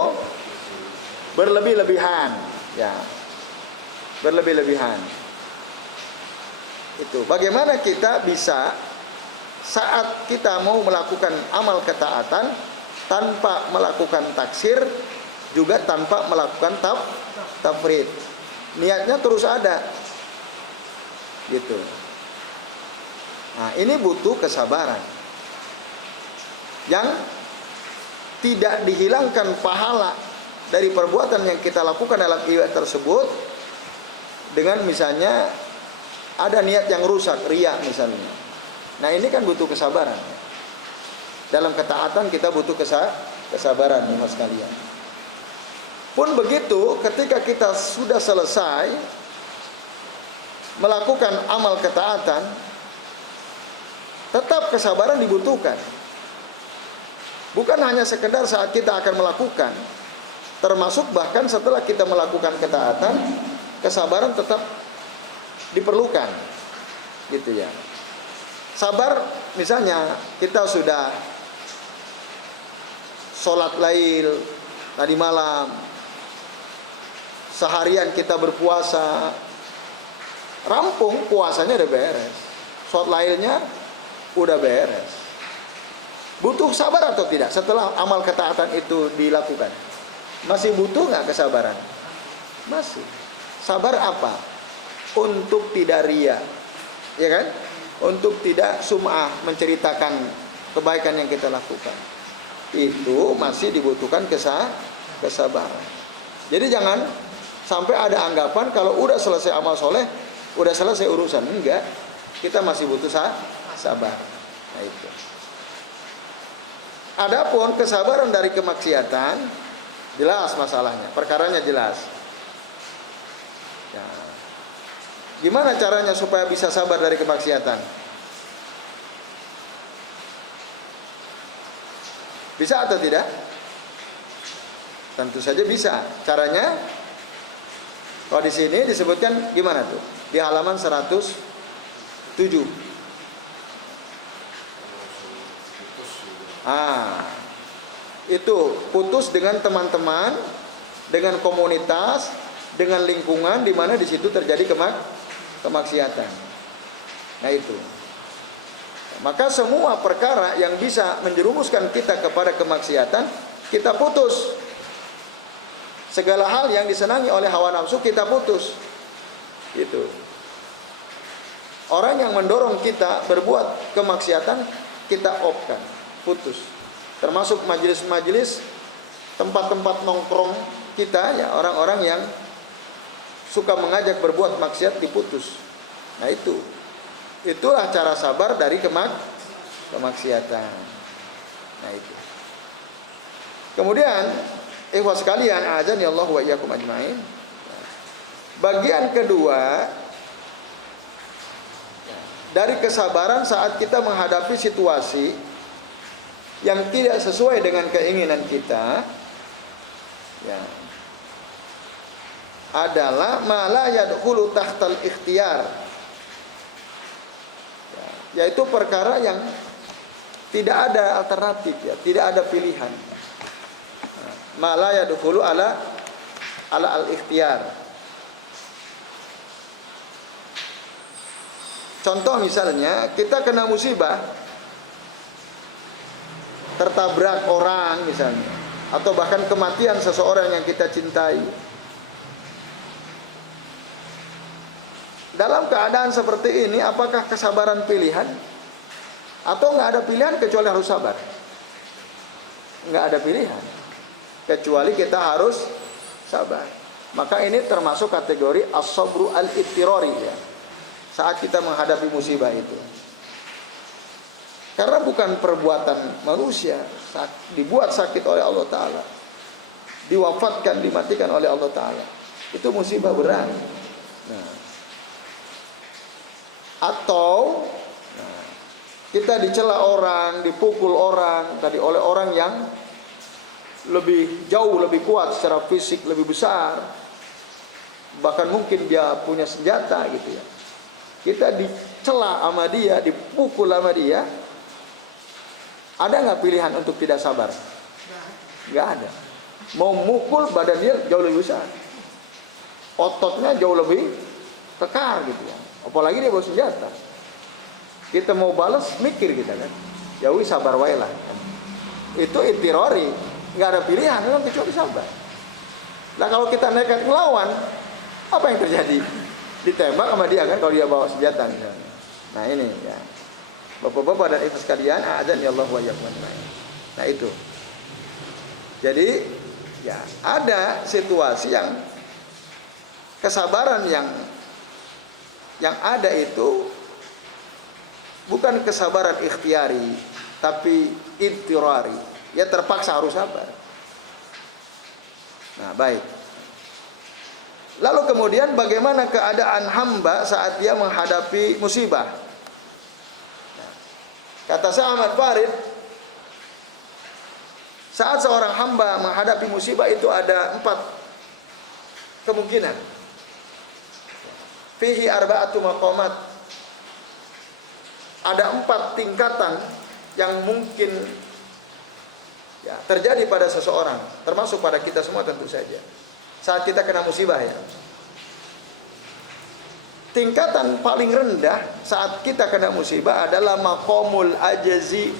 berlebih-lebihan, ya. Berlebih-lebihan. Itu bagaimana kita bisa saat kita mau melakukan amal ketaatan tanpa melakukan taksir, juga tanpa melakukan tafrid. Niatnya terus ada. Gitu. Nah, ini butuh kesabaran. Yang tidak dihilangkan pahala dari perbuatan yang kita lakukan dalam ibadah tersebut dengan misalnya ada niat yang rusak, riya misalnya. Nah, ini kan butuh kesabaran. Dalam ketaatan kita butuh kesabaran, Mas sekalian. Pun begitu, ketika kita sudah selesai melakukan amal ketaatan, tetap kesabaran dibutuhkan. Bukan hanya sekedar saat kita akan melakukan, termasuk bahkan setelah kita melakukan ketaatan, kesabaran tetap diperlukan. Gitu ya. Sabar, misalnya kita sudah sholat lail tadi malam, seharian kita berpuasa, rampung, puasanya udah beres, sholat lailnya udah beres. Butuh sabar atau tidak setelah amal ketaatan itu dilakukan? Masih butuh nggak kesabaran? Masih. Sabar apa? Untuk tidak riya, ya kan? Untuk tidak sum'ah, menceritakan kebaikan yang kita lakukan. Itu masih dibutuhkan kesabaran. Jadi jangan sampai ada anggapan kalau udah selesai amal soleh, udah selesai urusan. Enggak, kita masih butuh sabar. Nah itu. Adapun kesabaran dari kemaksiatan, jelas masalahnya, perkaranya jelas. Ya. Gimana caranya supaya bisa sabar dari kemaksiatan? Bisa atau tidak? Tentu saja bisa. Caranya, kalau di sini disebutkan gimana tuh? Di halaman 107. Itu putus dengan teman-teman, dengan komunitas, dengan lingkungan di mana di situ terjadi kemaksiatan. Nah itu. Maka semua perkara yang bisa menjerumuskan kita kepada kemaksiatan, kita putus. Segala hal yang disenangi oleh hawa nafsu kita putus. Gitu. Orang yang mendorong kita berbuat kemaksiatan, kita off-kan, putus. Termasuk majelis-majelis, tempat-tempat nongkrong kita, ya orang-orang yang suka mengajak berbuat maksiat diputus. Nah itulah cara sabar dari kemaksiatan. Nah itu. Kemudian, ikhwas sekalian, azan ya Allah wa iyyakum ajmain. Bagian kedua dari kesabaran saat kita menghadapi situasi yang tidak sesuai dengan keinginan kita, ya, adalah ma la yadkhulu tahtal ikhtiyar, ya, yaitu perkara yang tidak ada alternatif, ya, tidak ada pilihan. Ma la yadkhulu ala al-ikhtiyar. Contoh misalnya kita kena musibah, tertabrak orang misalnya, atau bahkan kematian seseorang yang kita cintai. Dalam keadaan seperti ini, apakah kesabaran pilihan? Atau nggak ada pilihan kecuali harus sabar? Nggak ada pilihan, kecuali kita harus sabar. Maka ini termasuk kategori as-sabru al-ittirari, ya, saat kita menghadapi musibah itu. Karena bukan perbuatan manusia, dibuat sakit oleh Allah Ta'ala, diwafatkan, dimatikan oleh Allah Ta'ala. Itu musibah berat. Nah. Atau kita dicela orang, dipukul orang, tadi oleh orang yang jauh lebih kuat secara fisik, lebih besar. Bahkan mungkin dia punya senjata gitu ya. Kita dicela sama dia, dipukul sama dia. Ada nggak pilihan untuk tidak sabar? Nggak ada. Mau mukul, badan dia jauh lebih besar, ototnya jauh lebih kekar gitu ya. Apalagi dia bawa senjata. Kita mau balas mikir kita kan. Ya wis sabar wae lah. Itu intirori, nggak ada pilihan memang kecuali sabar. Nah kalau kita nekat ngelawan, apa yang terjadi? Ditembak sama dia kan kalau dia bawa senjata misalnya. Nah ini ya. Bapak-bapak dan ibu sekalian, azan ya Allah wa iyyakum. Nah itu. Jadi ya ada situasi yang kesabaran yang ada itu bukan kesabaran ikhtiari, tapi intirari. Ya terpaksa harus sabar. Nah, baik. Lalu kemudian bagaimana keadaan hamba saat dia menghadapi musibah? Kata Syekh Ahmad Farid, saat seorang hamba menghadapi musibah itu ada 4 kemungkinan. Fihi arba'atu maqamat. Ada 4 tingkatan yang mungkin ya, terjadi pada seseorang, termasuk pada kita semua tentu saja. Saat kita kena musibah ya. Tingkatan paling rendah saat kita kena musibah adalah maqamul ajazi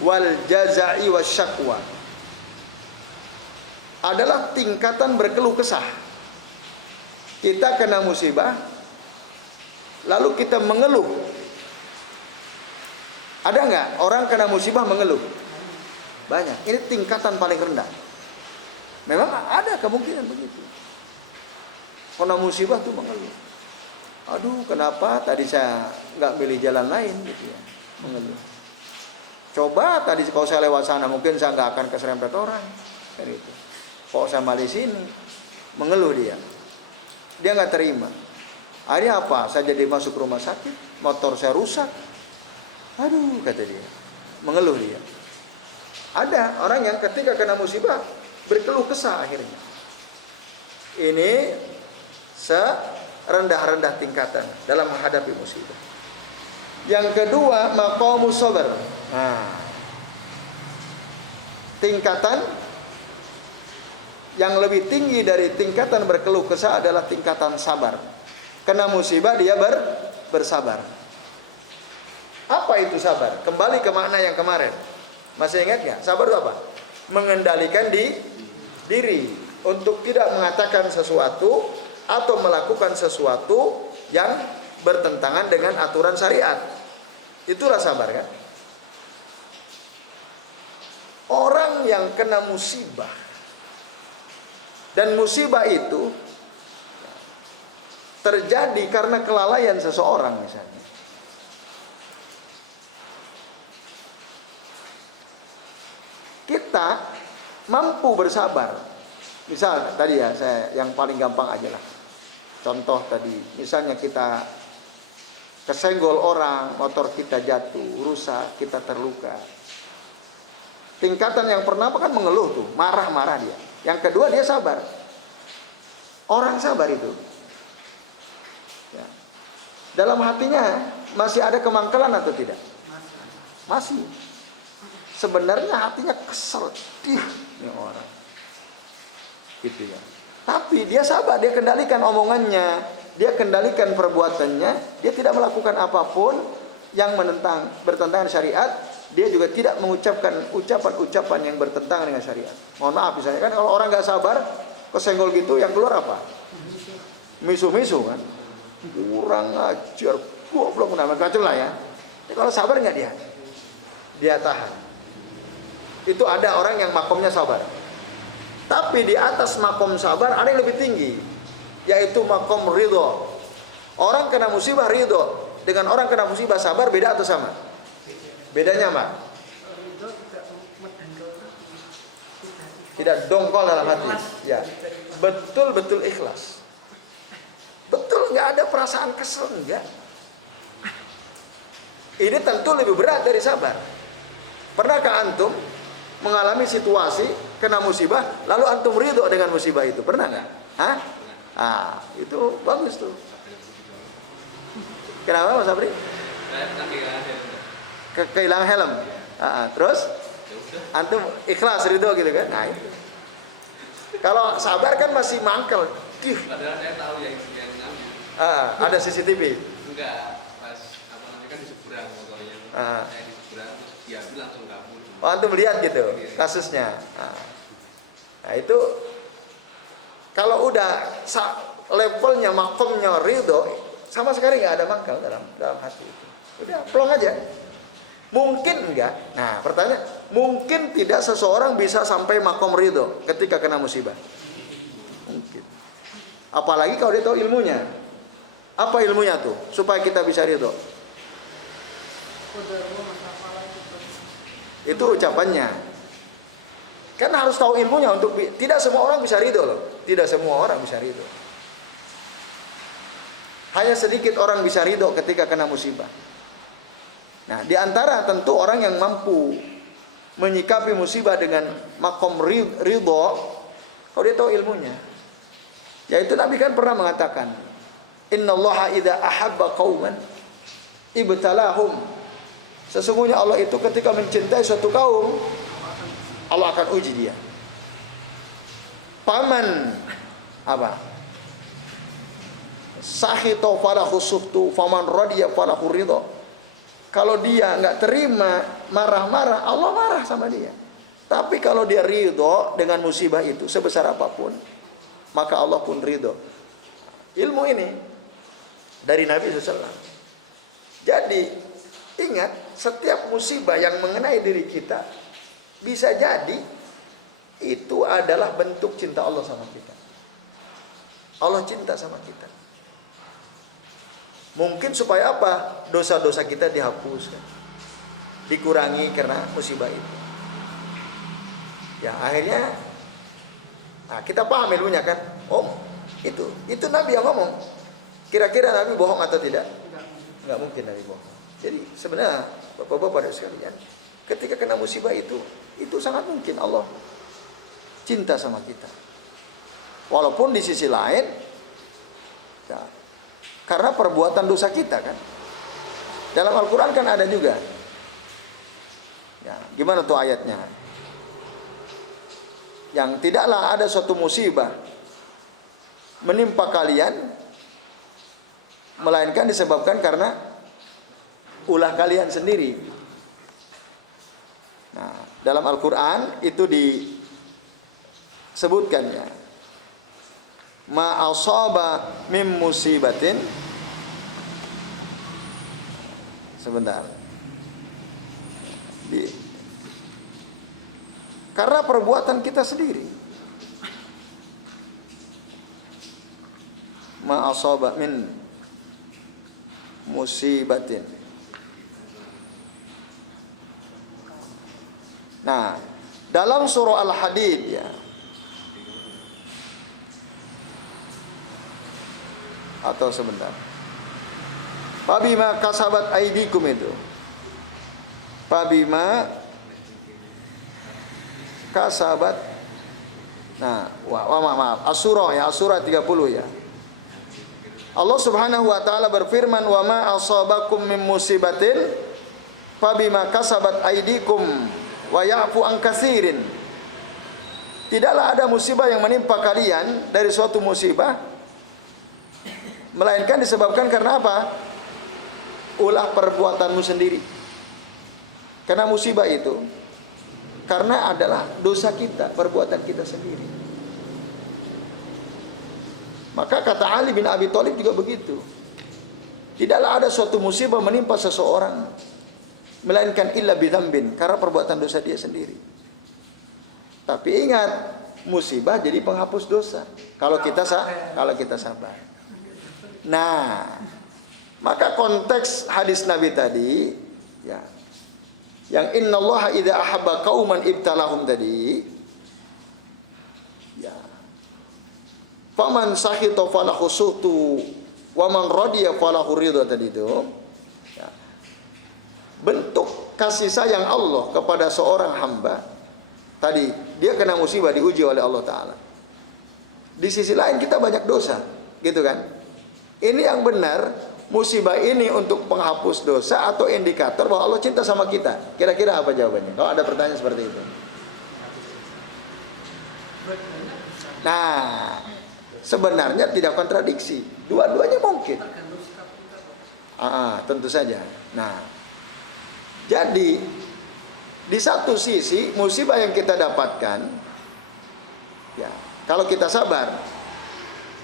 wal jaza'i wasyakwa. Adalah tingkatan berkeluh kesah. Kita kena musibah, lalu kita mengeluh. Ada nggak orang kena musibah mengeluh? Banyak. Ini tingkatan paling rendah. Memang ada kemungkinan begitu. Kena musibah tuh mengeluh. Aduh, kenapa tadi saya nggak pilih jalan lain gitu ya, mengeluh. Coba tadi kalau saya lewat sana mungkin saya nggak akan keserempet orang, kayak gitu. Kok saya malah di sini, mengeluh dia. Dia nggak terima. Akhirnya apa? Saya jadi masuk rumah sakit, motor saya rusak. Aduh, kata dia, mengeluh dia. Ada orang yang ketika kena musibah berkeluh kesah akhirnya. Ini serendah-rendah tingkatan dalam menghadapi musibah. Yang kedua, maqamus sabar. Nah, tingkatan yang lebih tinggi dari tingkatan berkeluh kesah adalah tingkatan sabar. Kena musibah dia bersabar. Apa itu sabar? Kembali ke makna yang kemarin. Masih ingat nggak? Sabar itu apa? Mengendalikan diri untuk tidak mengatakan sesuatu atau melakukan sesuatu yang bertentangan dengan aturan syariat. Itulah sabar kan? Orang yang kena musibah dan musibah itu terjadi karena kelalaian seseorang misalnya. Kita mampu bersabar. Misal tadi ya, saya yang paling gampang aja lah. Contoh tadi, misalnya kita kesenggol orang, motor kita jatuh, rusak, kita terluka. Tingkatan yang pertama kan mengeluh tuh, marah-marah dia. Yang kedua dia sabar. Orang sabar itu. Ya. Dalam hatinya masih ada kemangkelan atau tidak? Masih. Sebenarnya hatinya kesel, ini orang, gitu ya. Tapi dia sabar, dia kendalikan omongannya, dia kendalikan perbuatannya, dia tidak melakukan apapun yang bertentangan syariat. Dia juga tidak mengucapkan ucapan-ucapan yang bertentangan dengan syariat. Mohon maaf misalnya kan kalau orang nggak sabar, kesenggol gitu, yang keluar apa? Misu-misu kan, kurang ajar, goblok macam lah ya. Jadi kalau sabar nggak dia? Dia tahan. Itu ada orang yang makomnya sabar. Tapi di atas makom sabar ada yang lebih tinggi, yaitu makom ridho. Orang kena musibah ridho, dengan orang kena musibah sabar beda atau sama? Bedanya apa? Tidak dongkol dalam hati. Ya, betul-betul ikhlas. Betul, nggak ada perasaan kesel, enggak. Ini tentu lebih berat dari sabar. Pernahkah antum mengalami situasi kena musibah lalu antum ridho dengan musibah itu? Pernah nggak? Hah? Ah, itu bagus tuh. Kenapa Mas Sabri? Kehilangan helm. Terus antum ikhlas ridho gitu kan? Nah itu. Kalau sabar kan masih mangkel. Padahal saya tahu yang ngambil. Ada CCTV. Enggak, pas apa namanya kan di Oh, antum lihat gitu kasusnya. Nah, itu kalau udah levelnya makomnya ridho, sama sekali nggak ada mangkal dalam hati itu. Udah plong aja. Mungkin enggak. Nah, pertanyaan, mungkin tidak seseorang bisa sampai makom ridho ketika kena musibah. Mungkin. Apalagi kalau dia tahu ilmunya. Apa ilmunya tuh supaya kita bisa ridho? Itu ucapannya. Kan harus tahu ilmunya untuk tidak semua orang bisa ridho loh. Tidak semua orang bisa ridho. Hanya sedikit orang bisa ridho ketika kena musibah. Nah, di antara tentu orang yang mampu menyikapi musibah dengan makom ridho, kalau dia tahu ilmunya. Yaitu Nabi kan pernah mengatakan, Innallaha idza ahabba qauman ibtalahum. Sesungguhnya Allah itu ketika mencintai suatu kaum, Allah akan uji dia. Paman apa? Sakhita falahu suhtu, faman radiya falahu ridha. Kalau dia nggak terima, marah-marah, Allah marah sama dia. Tapi kalau dia ridho dengan musibah itu sebesar apapun, maka Allah pun ridho. Ilmu ini dari Nabi SAW. Jadi ingat, setiap musibah yang mengenai diri kita bisa jadi itu adalah bentuk cinta Allah sama kita. Allah cinta sama kita. Mungkin supaya apa? Dosa-dosa kita dihapuskan, dikurangi karena musibah itu. Ya akhirnya, nah kita paham ilmunya kan? Oh itu Nabi yang ngomong. Kira-kira Nabi bohong atau tidak? Nggak mungkin Nabi bohong. Jadi sebenarnya bapak-bapak dan sekalian, ketika kena musibah itu sangat mungkin Allah cinta sama kita. Walaupun di sisi lain, ya, karena perbuatan dosa kita kan. Dalam Al-Quran kan ada juga. Ya, gimana tuh ayatnya? Yang tidaklah ada suatu musibah menimpa kalian melainkan disebabkan karena ulah kalian sendiri. Nah, dalam Al-Quran itu disebutkan ya. Ma asaba mim musibatin. Sebentar. Karena perbuatan kita sendiri. Ma asaba min musibatin. Nah, dalam surah Al-Hadid ya. Atau sebentar. Fabima kasabat aidikum itu. Fabima kasabat. Nah, maaf. As-Surah ya, As-Surah 30 ya. Allah Subhanahu wa taala berfirman, "Wa ma asabakum min musibatin fabima kasabat aidikum wa ya'fu an katsirin." Tidaklah ada musibah yang menimpa kalian dari suatu musibah melainkan disebabkan karena apa? Ulah perbuatanmu sendiri. Karena musibah itu karena adalah dosa kita, perbuatan kita sendiri. Maka kata Ali bin Abi Thalib juga begitu. Tidaklah ada suatu musibah menimpa seseorang melainkan illa bidzambin, karena perbuatan dosa dia sendiri. Tapi ingat, musibah jadi penghapus dosa kalau kita sabar. Nah, maka konteks hadis Nabi tadi ya, yang innallaha idza ahabba qauman ibtalahum tadi ya, faman sakhita falahu suhtu wa man radiya falahu ridha tadi itu ya, bentuk kasih sayang Allah kepada seorang hamba. Tadi dia kena musibah, diuji oleh Allah Ta'ala. Di sisi lain kita banyak dosa, gitu kan? Ini yang benar, musibah ini untuk penghapus dosa atau indikator bahwa Allah cinta sama kita. Kira-kira apa jawabannya? Kalau ada pertanyaan seperti itu. Nah, sebenarnya tidak kontradiksi. Dua-duanya mungkin. Tentu saja. Nah, Jadi di satu sisi musibah yang kita dapatkan, ya, kalau kita sabar,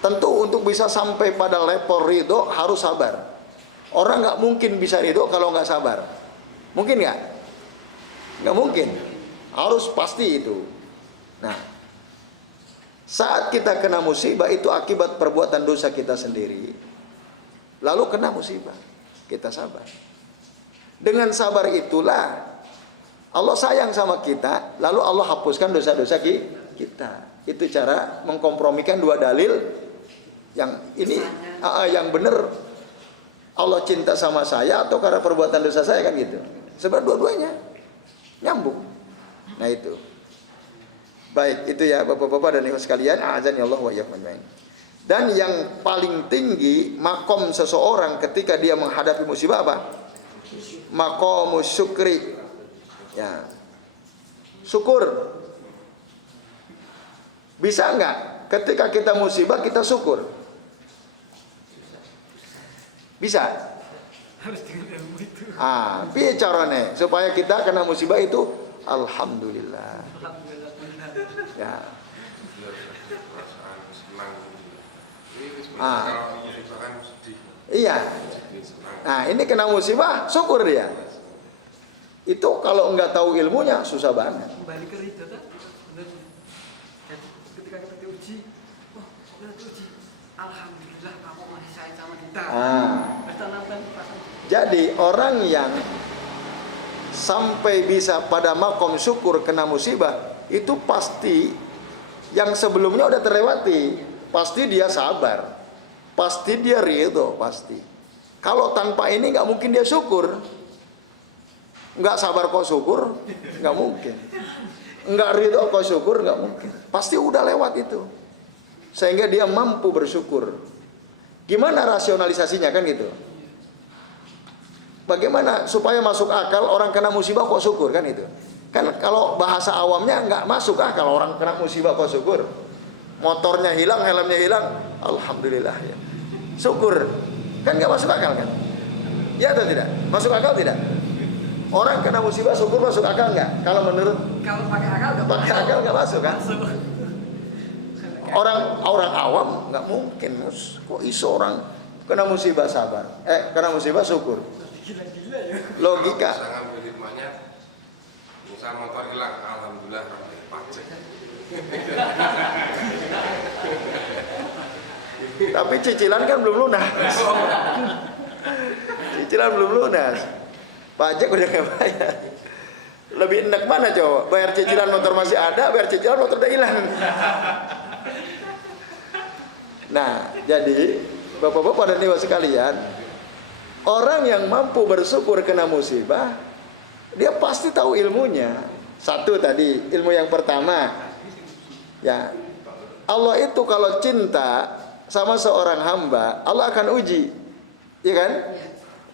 tentu untuk bisa sampai pada level ridho harus sabar. Orang nggak mungkin bisa ridho kalau nggak sabar. Mungkin nggak? Nggak mungkin. Harus pasti itu. Nah, saat kita kena musibah itu akibat perbuatan dosa kita sendiri. Lalu kena musibah, kita sabar. Dengan sabar itulah Allah sayang sama kita, lalu Allah hapuskan dosa-dosa kita. Itu cara mengkompromikan dua dalil yang ini yang benar Allah cinta sama saya atau karena perbuatan dosa saya, kan gitu. Sebab dua-duanya nyambung. Nah itu. Baik, itu ya Bapak-bapak dan Ibu sekalian, a'azani Allah wa iyyakum ajmain. Dan yang paling tinggi makom seseorang ketika dia menghadapi musibah apa? Maqamus syukri. Ya. Syukur. Bisa enggak ketika kita musibah kita syukur? Bisa. Harus dengan ilmu itu. Piye carane supaya kita kena musibah itu alhamdulillah. Alhamdulillah benar. Ya. Iya. Nah, ini kena musibah, syukur dia. Itu kalau enggak tahu ilmunya susah banget. Kembali ke ridho kan? Ketika kita diuji, kita diuji. Alhamdulillah kamu masih sayang sama kita. Bertanamkan perasaan. Jadi orang yang sampai bisa pada makom syukur kena musibah itu pasti yang sebelumnya udah terlewati. Pasti dia sabar, pasti dia ridho, pasti. Kalau tanpa ini nggak mungkin dia syukur. Nggak sabar kok syukur, nggak mungkin. Nggak ridho kok syukur, nggak mungkin. Pasti udah lewat itu, sehingga dia mampu bersyukur. Gimana rasionalisasinya, kan gitu? Bagaimana supaya masuk akal orang kena musibah kok syukur, kan itu? Kan kalau bahasa awamnya nggak masuk akal orang kena musibah kok syukur. Motornya hilang, helmnya hilang, alhamdulillah ya. Syukur. Kan nggak masuk akal kan? Ya atau tidak? Masuk akal tidak? Orang kena musibah syukur masuk akal nggak? Kalau menurut? Kalau pakai akal nggak Pakai akal nggak masuk kan? masuk. Orang awam nggak mungkin. Kok iso orang kena musibah sabar? Kena musibah syukur? Gila-gila ya. Logika. Sangat hikmahnya, misal motor hilang, alhamdulillah pajak. Tapi cicilan kan belum lunas. Cicilan belum lunas. Pajak udah nggak bayar. Lebih enak mana coba? Bayar cicilan motor masih ada, bayar cicilan motor udah hilang. Nah, jadi Bapak-bapak dan Ibu sekalian, orang yang mampu bersyukur kena musibah, dia pasti tahu ilmunya. Satu tadi, ilmu yang pertama, ya, Allah itu kalau cinta sama seorang hamba, Allah akan uji, ya kan?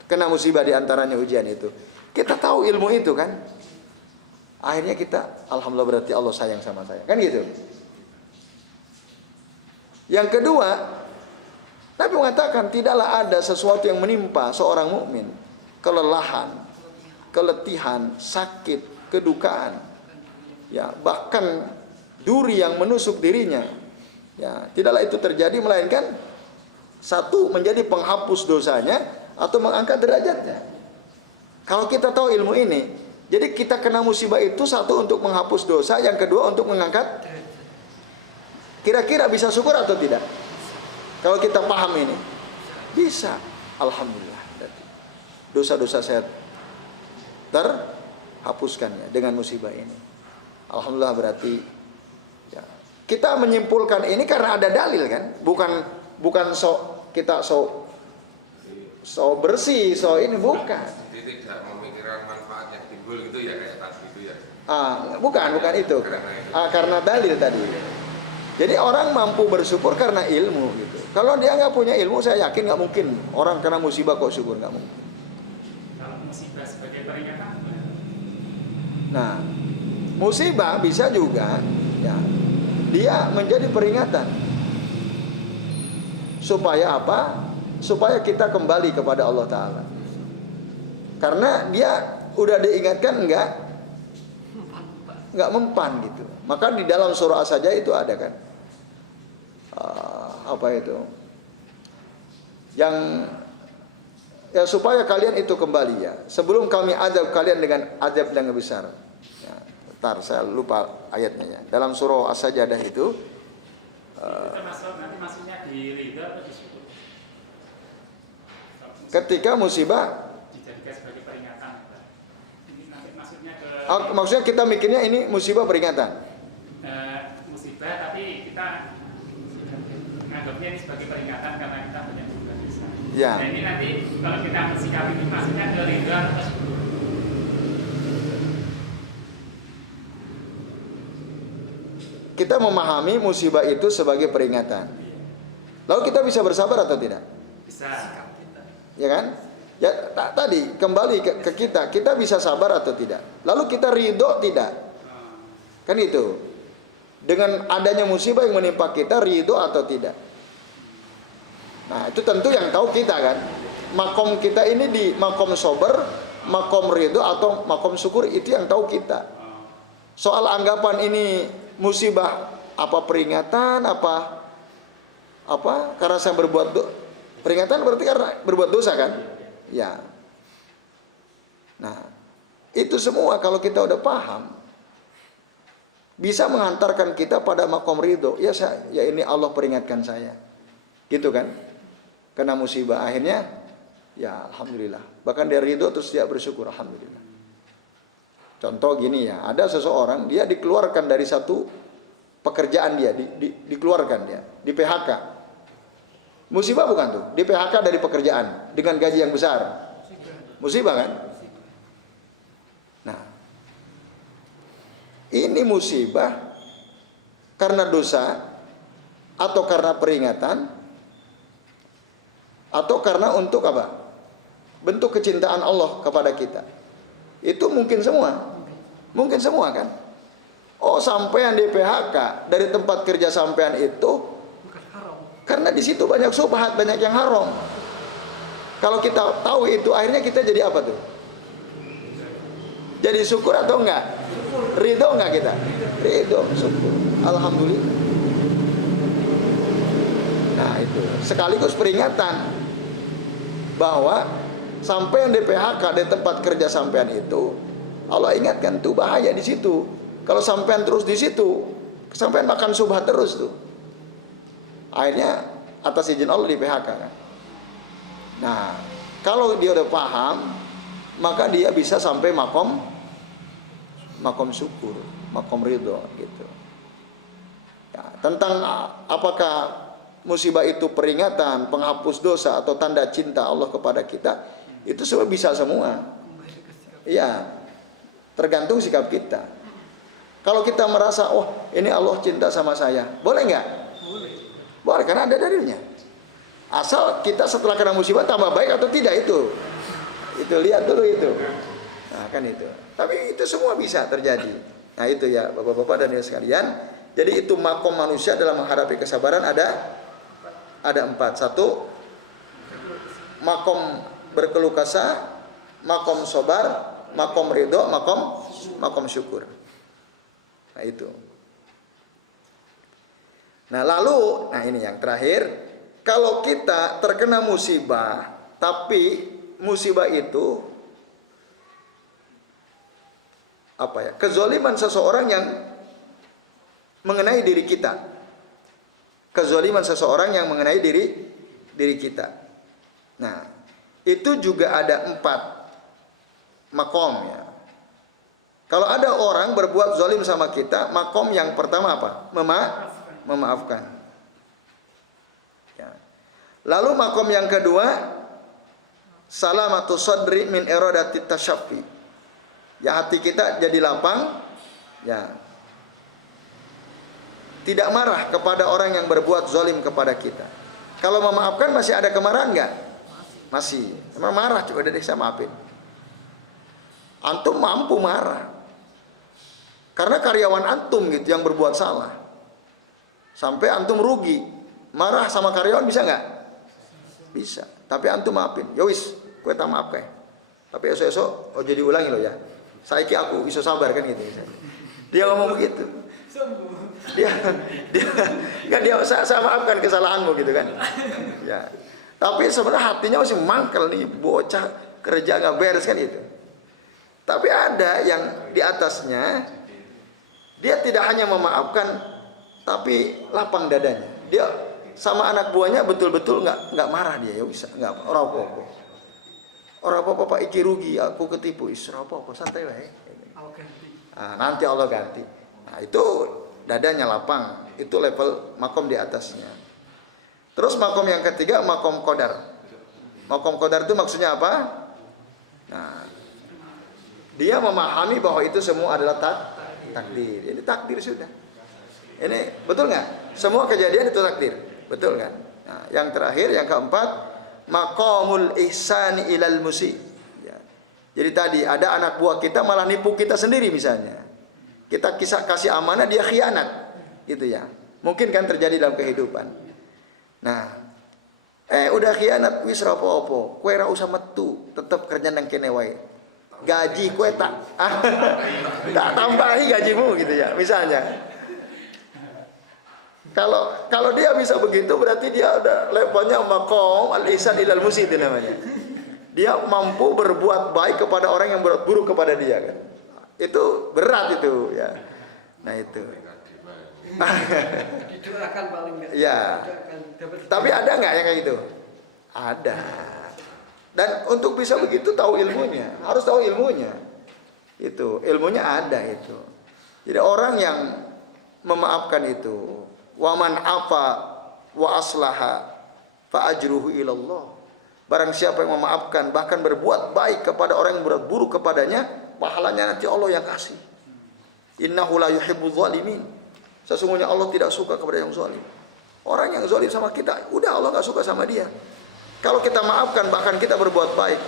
Kena musibah diantaranya ujian itu. Kita tahu ilmu itu kan? Akhirnya kita, alhamdulillah berarti Allah sayang sama saya, kan gitu. Yang kedua, Nabi mengatakan tidaklah ada sesuatu yang menimpa seorang mukmin, kelelahan, keletihan, sakit, kedukaan, ya bahkan duri yang menusuk dirinya, ya tidaklah itu terjadi melainkan satu menjadi penghapus dosanya atau mengangkat derajatnya. Kalau kita tahu ilmu ini, jadi kita kena musibah itu satu untuk menghapus dosa, yang kedua untuk mengangkat. Kira-kira bisa syukur atau tidak? Kalau kita paham ini, bisa. Alhamdulillah. Dosa-dosa saya terhapuskannya dengan musibah ini. Alhamdulillah berarti ya. Kita menyimpulkan ini karena ada dalil kan? Bukan kita bersih, ini bukan. Jadi tidak memikirkan manfaat yang timbul gitu ya, kayak tadi itu ya. Bukan itu. Karena dalil tadi. Jadi orang mampu bersyukur karena ilmu gitu. Kalau dia nggak punya ilmu, saya yakin nggak mungkin orang kena musibah kok syukur, nggak mungkin. Kalau musibah sebagai peringatan. Nah, musibah bisa juga, ya, dia menjadi peringatan. Supaya apa? Supaya kita kembali kepada Allah Ta'ala. Karena dia udah diingatkan nggak mempan gitu. Maka di dalam surah As-Sajdah itu ada kan, apa itu? Yang ya supaya kalian itu kembali ya. Sebelum kami azab kalian dengan azab yang besar. Ya, bentar, saya lupa ayatnya ya. Dalam surah As-Sajdah itu termasuk nanti maksudnya di ridha atau di syukur? ketika musibah, Dijadikan sebagai peringatan. Ini nanti maksudnya ke maksudnya kita mikirnya ini musibah peringatan. musibah, tapi kita menganggapnya ini sebagai peringatan karena kita punya tugas besar. Ya. Nah ini nanti kalau kita sikapi ini maksudnya ke ridha atau syukur? Kita memahami musibah itu sebagai peringatan. Lalu kita bisa bersabar atau tidak? Bisa. Ya kan? Ya tadi kembali ke kita bisa sabar atau tidak? Lalu kita ridho tidak? Kan itu. Dengan adanya musibah yang menimpa kita, ridho atau tidak? Nah, itu tentu yang tahu kita kan. Makom kita ini di makom sabar, makom ridho atau makom syukur, itu yang tahu kita. Soal anggapan ini musibah apa peringatan apa karena saya berbuat peringatan berarti karena berbuat dosa kan? Ya. Nah, itu semua kalau kita udah paham bisa menghantarkan kita pada makom ridho. Ya ini Allah peringatkan saya. Gitu kan? Kena musibah akhirnya ya alhamdulillah. Bahkan dia ridho terus dia bersyukur alhamdulillah. Contoh gini ya, ada seseorang dia dikeluarkan dari satu pekerjaan dia, dikeluarkan dia, di PHK. Musibah bukan tuh? Di PHK dari pekerjaan dengan gaji yang besar. Musibah kan? Nah, ini musibah karena dosa atau karena peringatan atau karena untuk apa? Bentuk kecintaan Allah kepada kita. Itu mungkin semua. Mungkin semua kan. Oh, sampean di PHK dari tempat kerja sampean itu karena di situ banyak subhat, banyak yang haram. Kalau kita tahu itu, akhirnya kita jadi apa tuh? Jadi syukur atau enggak? Ridho enggak kita? Ridho, syukur. Alhamdulillah. Nah, itu sekaligus peringatan bahwa sampai yang di PHK di tempat kerja sampean itu, Allah ingatkan tuh bahaya di situ. Kalau sampean terus di situ, sampean makan subhat terus tuh. Akhirnya atas izin Allah di PHK kan. Nah, kalau dia udah paham, maka dia bisa sampai makom syukur, makom ridho gitu. Ya, tentang apakah musibah itu peringatan, penghapus dosa atau tanda cinta Allah kepada kita, itu semua bisa semua. Iya, tergantung sikap kita. Kalau kita merasa, oh ini Allah cinta sama saya, boleh nggak? Boleh, karena ada dalilnya. Asal kita setelah kena musibah tambah baik atau tidak itu lihat dulu itu. Nah kan itu. Tapi itu semua bisa terjadi. Nah itu ya bapak-bapak dan ibu sekalian. Jadi itu makom manusia dalam menghadapi kesabaran ada 4. 1, makom berkeluh kesah, makom sabar, makom ridho, makom syukur. Nah itu. Nah lalu, ini yang terakhir, kalau kita terkena musibah, tapi musibah itu kezaliman seseorang yang mengenai diri kita. Kezaliman seseorang yang mengenai diri kita. Nah, itu juga ada 4 makom ya. Kalau ada orang berbuat zalim sama kita, makom yang pertama apa? Memaafkan. Ya. Lalu makom yang kedua, salamatu sadri min iradati tasyaffi. Ya hati kita jadi lapang, ya. Tidak marah kepada orang yang berbuat zalim kepada kita. Kalau memaafkan masih ada kemarahan enggak? Masih. Marah coba deh saya maafin. Antum mampu marah. Karena karyawan antum gitu yang berbuat salah. Sampai antum rugi. Marah sama karyawan bisa nggak? Bisa. Tapi antum maafin. Yowis, gue tak maaf kayak. Tapi esok-esok oh jadi ulangi loh ya. Saiki aku iso sabar kan gitu. Dia ngomong begitu. Dia kan saya maafkan kesalahanmu gitu kan. Ya. Tapi sebenarnya hatinya masih mangkel nih, bocah kerja nggak beres kan itu. Tapi ada yang di atasnya, dia tidak hanya memaafkan, tapi lapang dadanya. Dia sama anak buahnya betul-betul nggak marah dia, ya bisa nggak orang apa-apa. Orang apa-apa Pak iki rugi, aku ketipu, isra apa-apa santai lah. Nah, nanti Allah ganti. Nah, itu dadanya lapang, itu level makom di atasnya. Terus makom yang ketiga makom qadar. Makom qadar itu maksudnya apa? Nah, dia memahami bahwa itu semua adalah takdir. Ini takdir sudah. Ini betul nggak? Semua kejadian itu takdir, betul kan? Nah, yang terakhir, yang keempat, maqamul ihsani ilal musi. Ya. Jadi tadi ada anak buah kita malah nipu kita sendiri misalnya. Kita kasih amanah dia khianat, gitu ya. Mungkin kan terjadi dalam kehidupan. Nah, udah khianat wis rapo-opo, kue ra usah metu, tetep kerja nang kene wae. Gaji kue tak tambahi gajimu gitu ya, misalnya. Kalau dia bisa begitu berarti dia udah levelnya maqam al-ihsan ilal musi itu namanya. Dia mampu berbuat baik kepada orang yang berbuat buruk kepada dia kan. Itu berat itu ya. Nah itu. Didoakan paling enggak. Ya. Tapi ada nggak yang kayak gitu? Ada. Dan untuk bisa begitu tahu ilmunya, harus tahu ilmunya. Itu ilmunya ada itu. Jadi orang yang memaafkan itu, waman afa wa aslaha fa ajruhu ilallah. Barang siapa yang memaafkan bahkan berbuat baik kepada orang yang berbuat buruk kepadanya, pahalanya nanti Allah yang kasih. Innahu la yuhibbul zalimin. Sesungguhnya Allah tidak suka kepada yang zalim. Orang yang zalim sama kita, udah Allah gak suka sama dia. Kalau kita maafkan bahkan kita berbuat baik,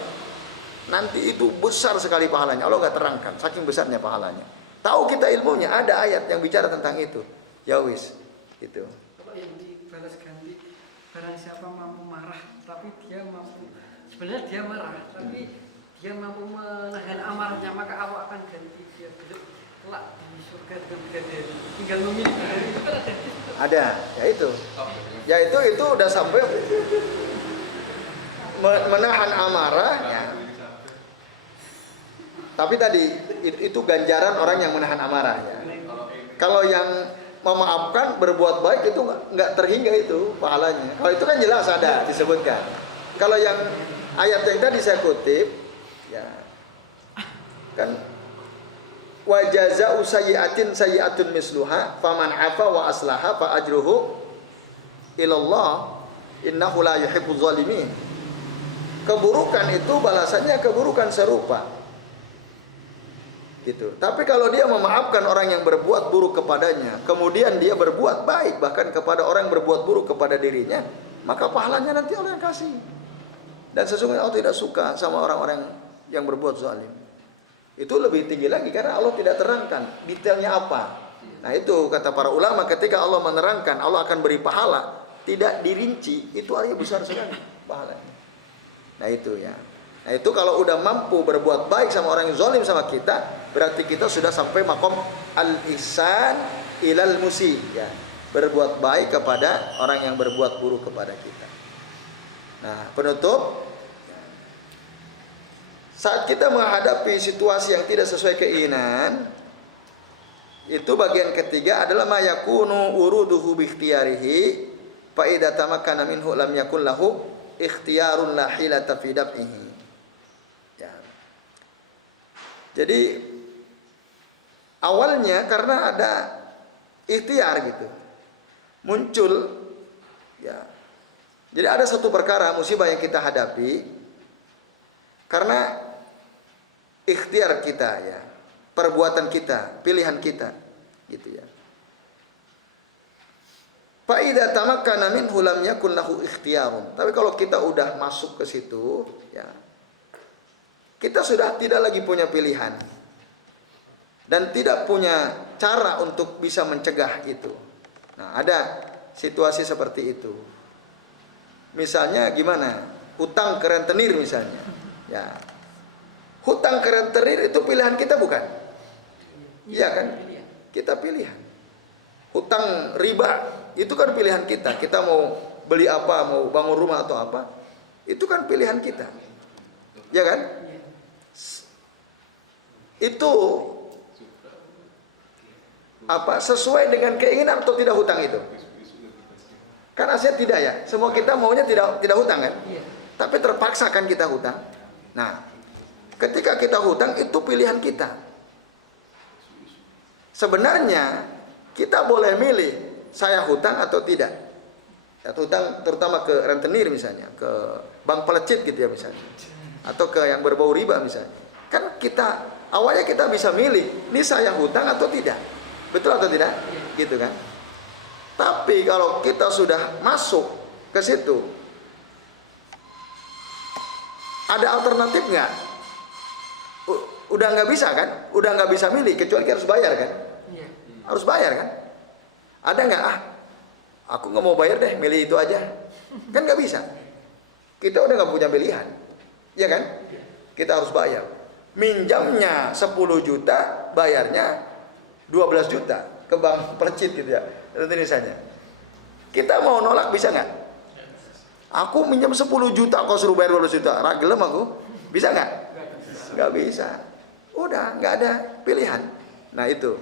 nanti itu besar sekali pahalanya. Allah gak terangkan, saking besarnya pahalanya. Tahu kita ilmunya, ada ayat yang bicara tentang itu. Ya wis, itu. Kalau yang dibalas ganti, barang siapa mampu marah, tapi dia mampu, sebenarnya dia marah, tapi dia mampu menahan amarahnya, maka Allah akan ganti dia besok kelak di surga dengan bidadari. Tinggal memilih bidadari itu kan ada. Ada, ya itu. Ya itu udah sampai menahan amarah ya. Tapi tadi itu ganjaran orang yang menahan amarah ya. Kalau yang memaafkan berbuat baik itu nggak terhingga itu pahalanya. Kalau itu kan jelas ada disebutkan. Kalau yang ayat yang tadi saya kutip ya kan wa jazaa'u sayyi'atin sayyi'atun misluha faman 'afa wa aslaha fa ajruhu ilallah innahu la yuhibbuz zalimin. Keburukan itu balasannya keburukan serupa. Gitu. Tapi kalau dia memaafkan orang yang berbuat buruk kepadanya, kemudian dia berbuat baik bahkan kepada orang yang berbuat buruk kepada dirinya, maka pahalanya nanti Allah yang kasih. Dan sesungguhnya Allah tidak suka sama orang-orang yang berbuat zalim. Itu lebih tinggi lagi karena Allah tidak terangkan detailnya apa. Nah itu kata para ulama, ketika Allah menerangkan Allah akan beri pahala, tidak dirinci, itu artinya besar sekali pahalanya. Nah itu ya. Nah itu kalau udah mampu berbuat baik sama orang yang zalim sama kita, berarti kita sudah sampai makom al-ihsan ilal musi ya. Berbuat baik kepada orang yang berbuat buruk kepada kita. Nah, penutup, saat kita menghadapi situasi yang tidak sesuai keinginan, itu bagian ketiga adalah ma yakunu uruduhu bi ikhtiyarihi fa idza tamakkana minhu lam yakul lahu ikhtiyarun la hilata fi daf'ihi. Ya. Jadi awalnya karena ada ikhtiar gitu. Muncul ya. Jadi ada satu perkara musibah yang kita hadapi karena ikhtiar kita ya, perbuatan kita, pilihan kita, gitu ya. Fa idza tamakkana minhu lam yakun lahu ikhtiyarun. Tapi kalau kita udah masuk ke situ, ya, kita sudah tidak lagi punya pilihan dan tidak punya cara untuk bisa mencegah itu. Nah, ada situasi seperti itu. Misalnya gimana? Utang ke rentenir misalnya. Ya. Hutang ke rentenir itu pilihan kita bukan? Iya kan? Pilihan. Kita pilihan. Hutang riba itu kan pilihan kita. Kita mau beli apa, mau bangun rumah atau apa, itu kan pilihan kita. Ya kan? Iya. Itu apa sesuai dengan keinginan atau tidak hutang itu? Kan aset tidak ya. Semua kita maunya tidak hutang kan? Iya. Tapi terpaksa kan kita hutang. Nah, ketika kita hutang itu pilihan kita. Sebenarnya kita boleh milih saya hutang atau tidak. Ya, hutang terutama ke rentenir misalnya, ke bank pelecit gitu ya misalnya, atau ke yang berbau riba misalnya. Kan kita awalnya kita bisa milih, ini saya hutang atau tidak. Betul atau tidak? Gitu kan? Tapi kalau kita sudah masuk ke situ, ada alternatif nggak? Udah nggak bisa kan? Udah nggak bisa milih, kecuali harus bayar kan? Iya. Harus bayar kan? Ada nggak? Aku nggak mau bayar deh, milih itu aja. Kan nggak bisa. Kita udah nggak punya pilihan, ya kan? Kita harus bayar. Minjamnya 10 juta, bayarnya 12 juta ke bank pelecit gitu ya. Itu misalnya. Kita mau nolak bisa nggak? Aku minjam 10 juta, kau suruh bayar 12 juta. Ragelem aku. Bisa nggak? Nggak bisa. Udah nggak ada pilihan. Nah itu.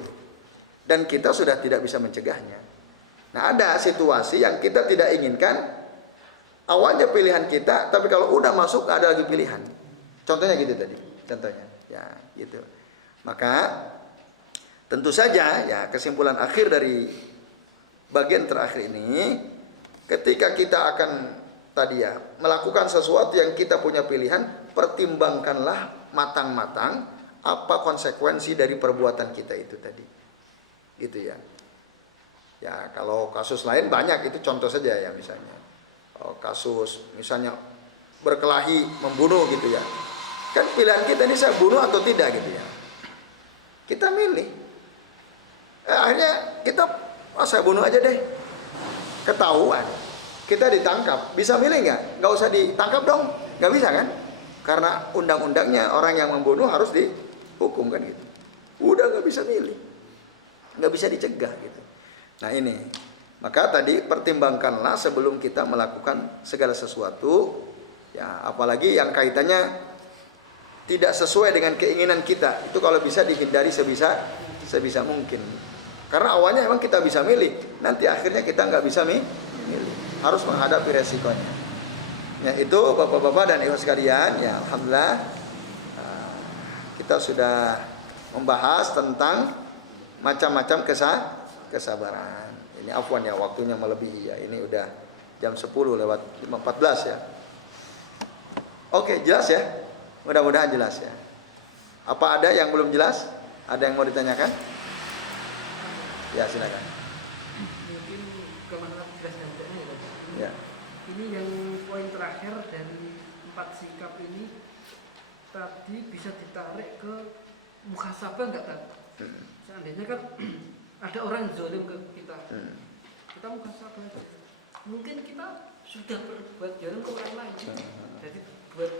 Dan kita sudah tidak bisa mencegahnya. Nah ada situasi yang kita tidak inginkan. Awalnya pilihan kita, tapi kalau udah masuk nggak ada lagi pilihan. Contohnya gitu tadi. Contohnya. Ya gitu. Maka tentu saja ya kesimpulan akhir dari bagian terakhir ini, ketika kita akan tadi ya melakukan sesuatu yang kita punya pilihan, pertimbangkanlah matang-matang apa konsekuensi dari perbuatan kita itu tadi. Gitu ya. Ya kalau kasus lain banyak, itu contoh saja ya misalnya. Kasus misalnya berkelahi, membunuh gitu ya. Kan pilihan kita ini saya bunuh atau tidak gitu ya. Kita milih. Akhirnya kita saya bunuh aja deh. Ketahuan. Kita ditangkap. Bisa milih nggak? Nggak usah ditangkap dong. Nggak bisa kan? Karena undang-undangnya orang yang membunuh harus dihukum kan gitu. Udah nggak bisa milih. Nggak bisa dicegah gitu. Nah ini. Maka tadi pertimbangkanlah sebelum kita melakukan segala sesuatu. Ya apalagi yang kaitannya tidak sesuai dengan keinginan kita. Itu kalau bisa dihindari sebisa mungkin. Karena awalnya emang kita bisa milih, nanti akhirnya kita nggak bisa milih, harus menghadapi resikonya. Ya itu bapak-bapak dan ibu sekalian, ya alhamdulillah kita sudah membahas tentang macam-macam kesabaran. Ini afwan ya, waktunya melebihi ya. Ini udah jam 10 lewat 14 ya. Oke, jelas ya? Mudah-mudahan jelas ya. Apa ada yang belum jelas? Ada yang mau ditanyakan? Ya silakan. Mungkin ke masalah tugas dan tidaknya ya. Ya. Ini yang poin terakhir dari 4 sikap ini tadi bisa ditarik ke muhasabah nggak tadi? Seandainya kan ada orang zalim ke kita, kita muhasabah aja. Mungkin kita sudah berbuat zalim ke orang lain, jadi buat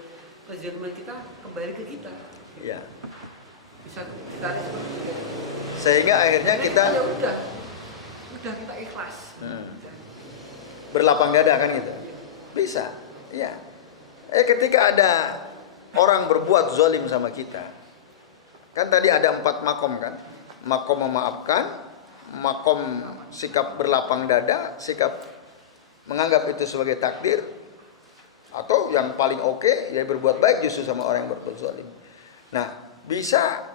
kezaliman kita kembali ke kita. Ya. Bisa ditarik seperti itu. Sehingga akhirnya kita ya udah kita ikhlas. Berlapang dada kan gitu. Bisa. Ya. Ketika ada orang berbuat zalim sama kita. Kan tadi ada 4 makom kan. Makom memaafkan, makom sikap berlapang dada, sikap menganggap itu sebagai takdir, atau yang paling oke ya berbuat baik justru sama orang yang berbuat zalim. Nah, bisa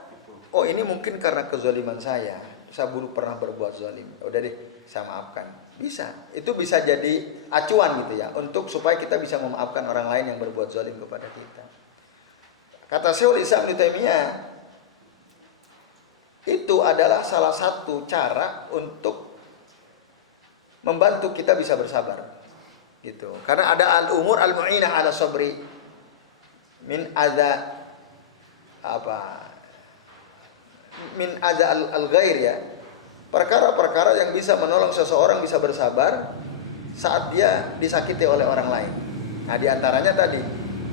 ini mungkin karena kezaliman saya dulu pernah berbuat zalim. Udah deh, saya maafkan. Bisa. Itu bisa jadi acuan gitu ya, untuk supaya kita bisa memaafkan orang lain yang berbuat zalim kepada kita. Kata Syekhul Islam Ibnu Taimiyah, itu adalah salah satu cara untuk membantu kita bisa bersabar. Gitu. Karena ada al-umur al-mu'inah ala sabri min adza min adza al-ghair ya. Perkara-perkara yang bisa menolong seseorang bisa bersabar saat dia disakiti oleh orang lain. Nah, di antaranya tadi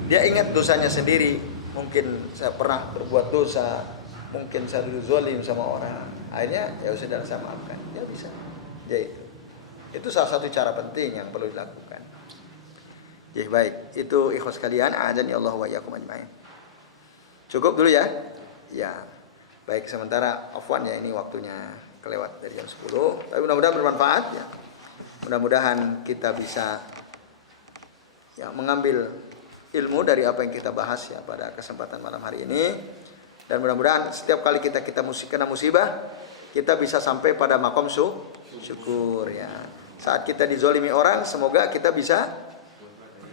dia ingat dosanya sendiri, mungkin saya pernah berbuat dosa, mungkin saya dulu zalim sama orang, akhirnya ya sudah saya maafkan, dia bisa. Ya itu salah satu cara penting yang perlu dilakukan. Ya baik, itu ikhwas kalian, a'adzani Allah wa iyyakum ajmain. Cukup dulu ya. Ya. Baik, sementara afwan ya, ini waktunya kelewat dari jam 10. Tapi mudah-mudahan bermanfaat ya. Mudah-mudahan kita bisa ya mengambil ilmu dari apa yang kita bahas ya pada kesempatan malam hari ini. Dan mudah-mudahan setiap kali kita kena musibah, kita bisa sampai pada makom syukur ya. Saat kita dizolimi orang, semoga kita bisa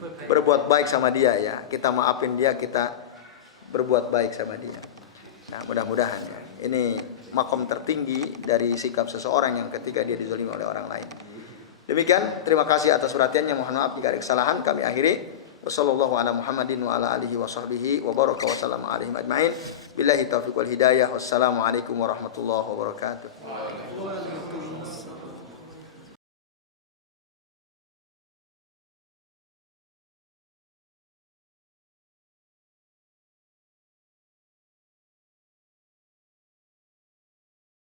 berbuat baik sama dia ya. Kita maafin dia, kita berbuat baik sama dia. Nah, mudah-mudahan ya. Ini makom tertinggi dari sikap seseorang yang ketika dia dizolimi oleh orang lain. Demikian, terima kasih atas perhatiannya. Mohon maaf jika ada kesalahan. Kami akhiri. Wassallallahu ala Muhammadin wa ala alihi wa sahbihi wa baraka wa sallama alaihim ajma'in. Billahi taufiq wal hidayah. Wassalamualaikum warahmatullahi wabarakatuh.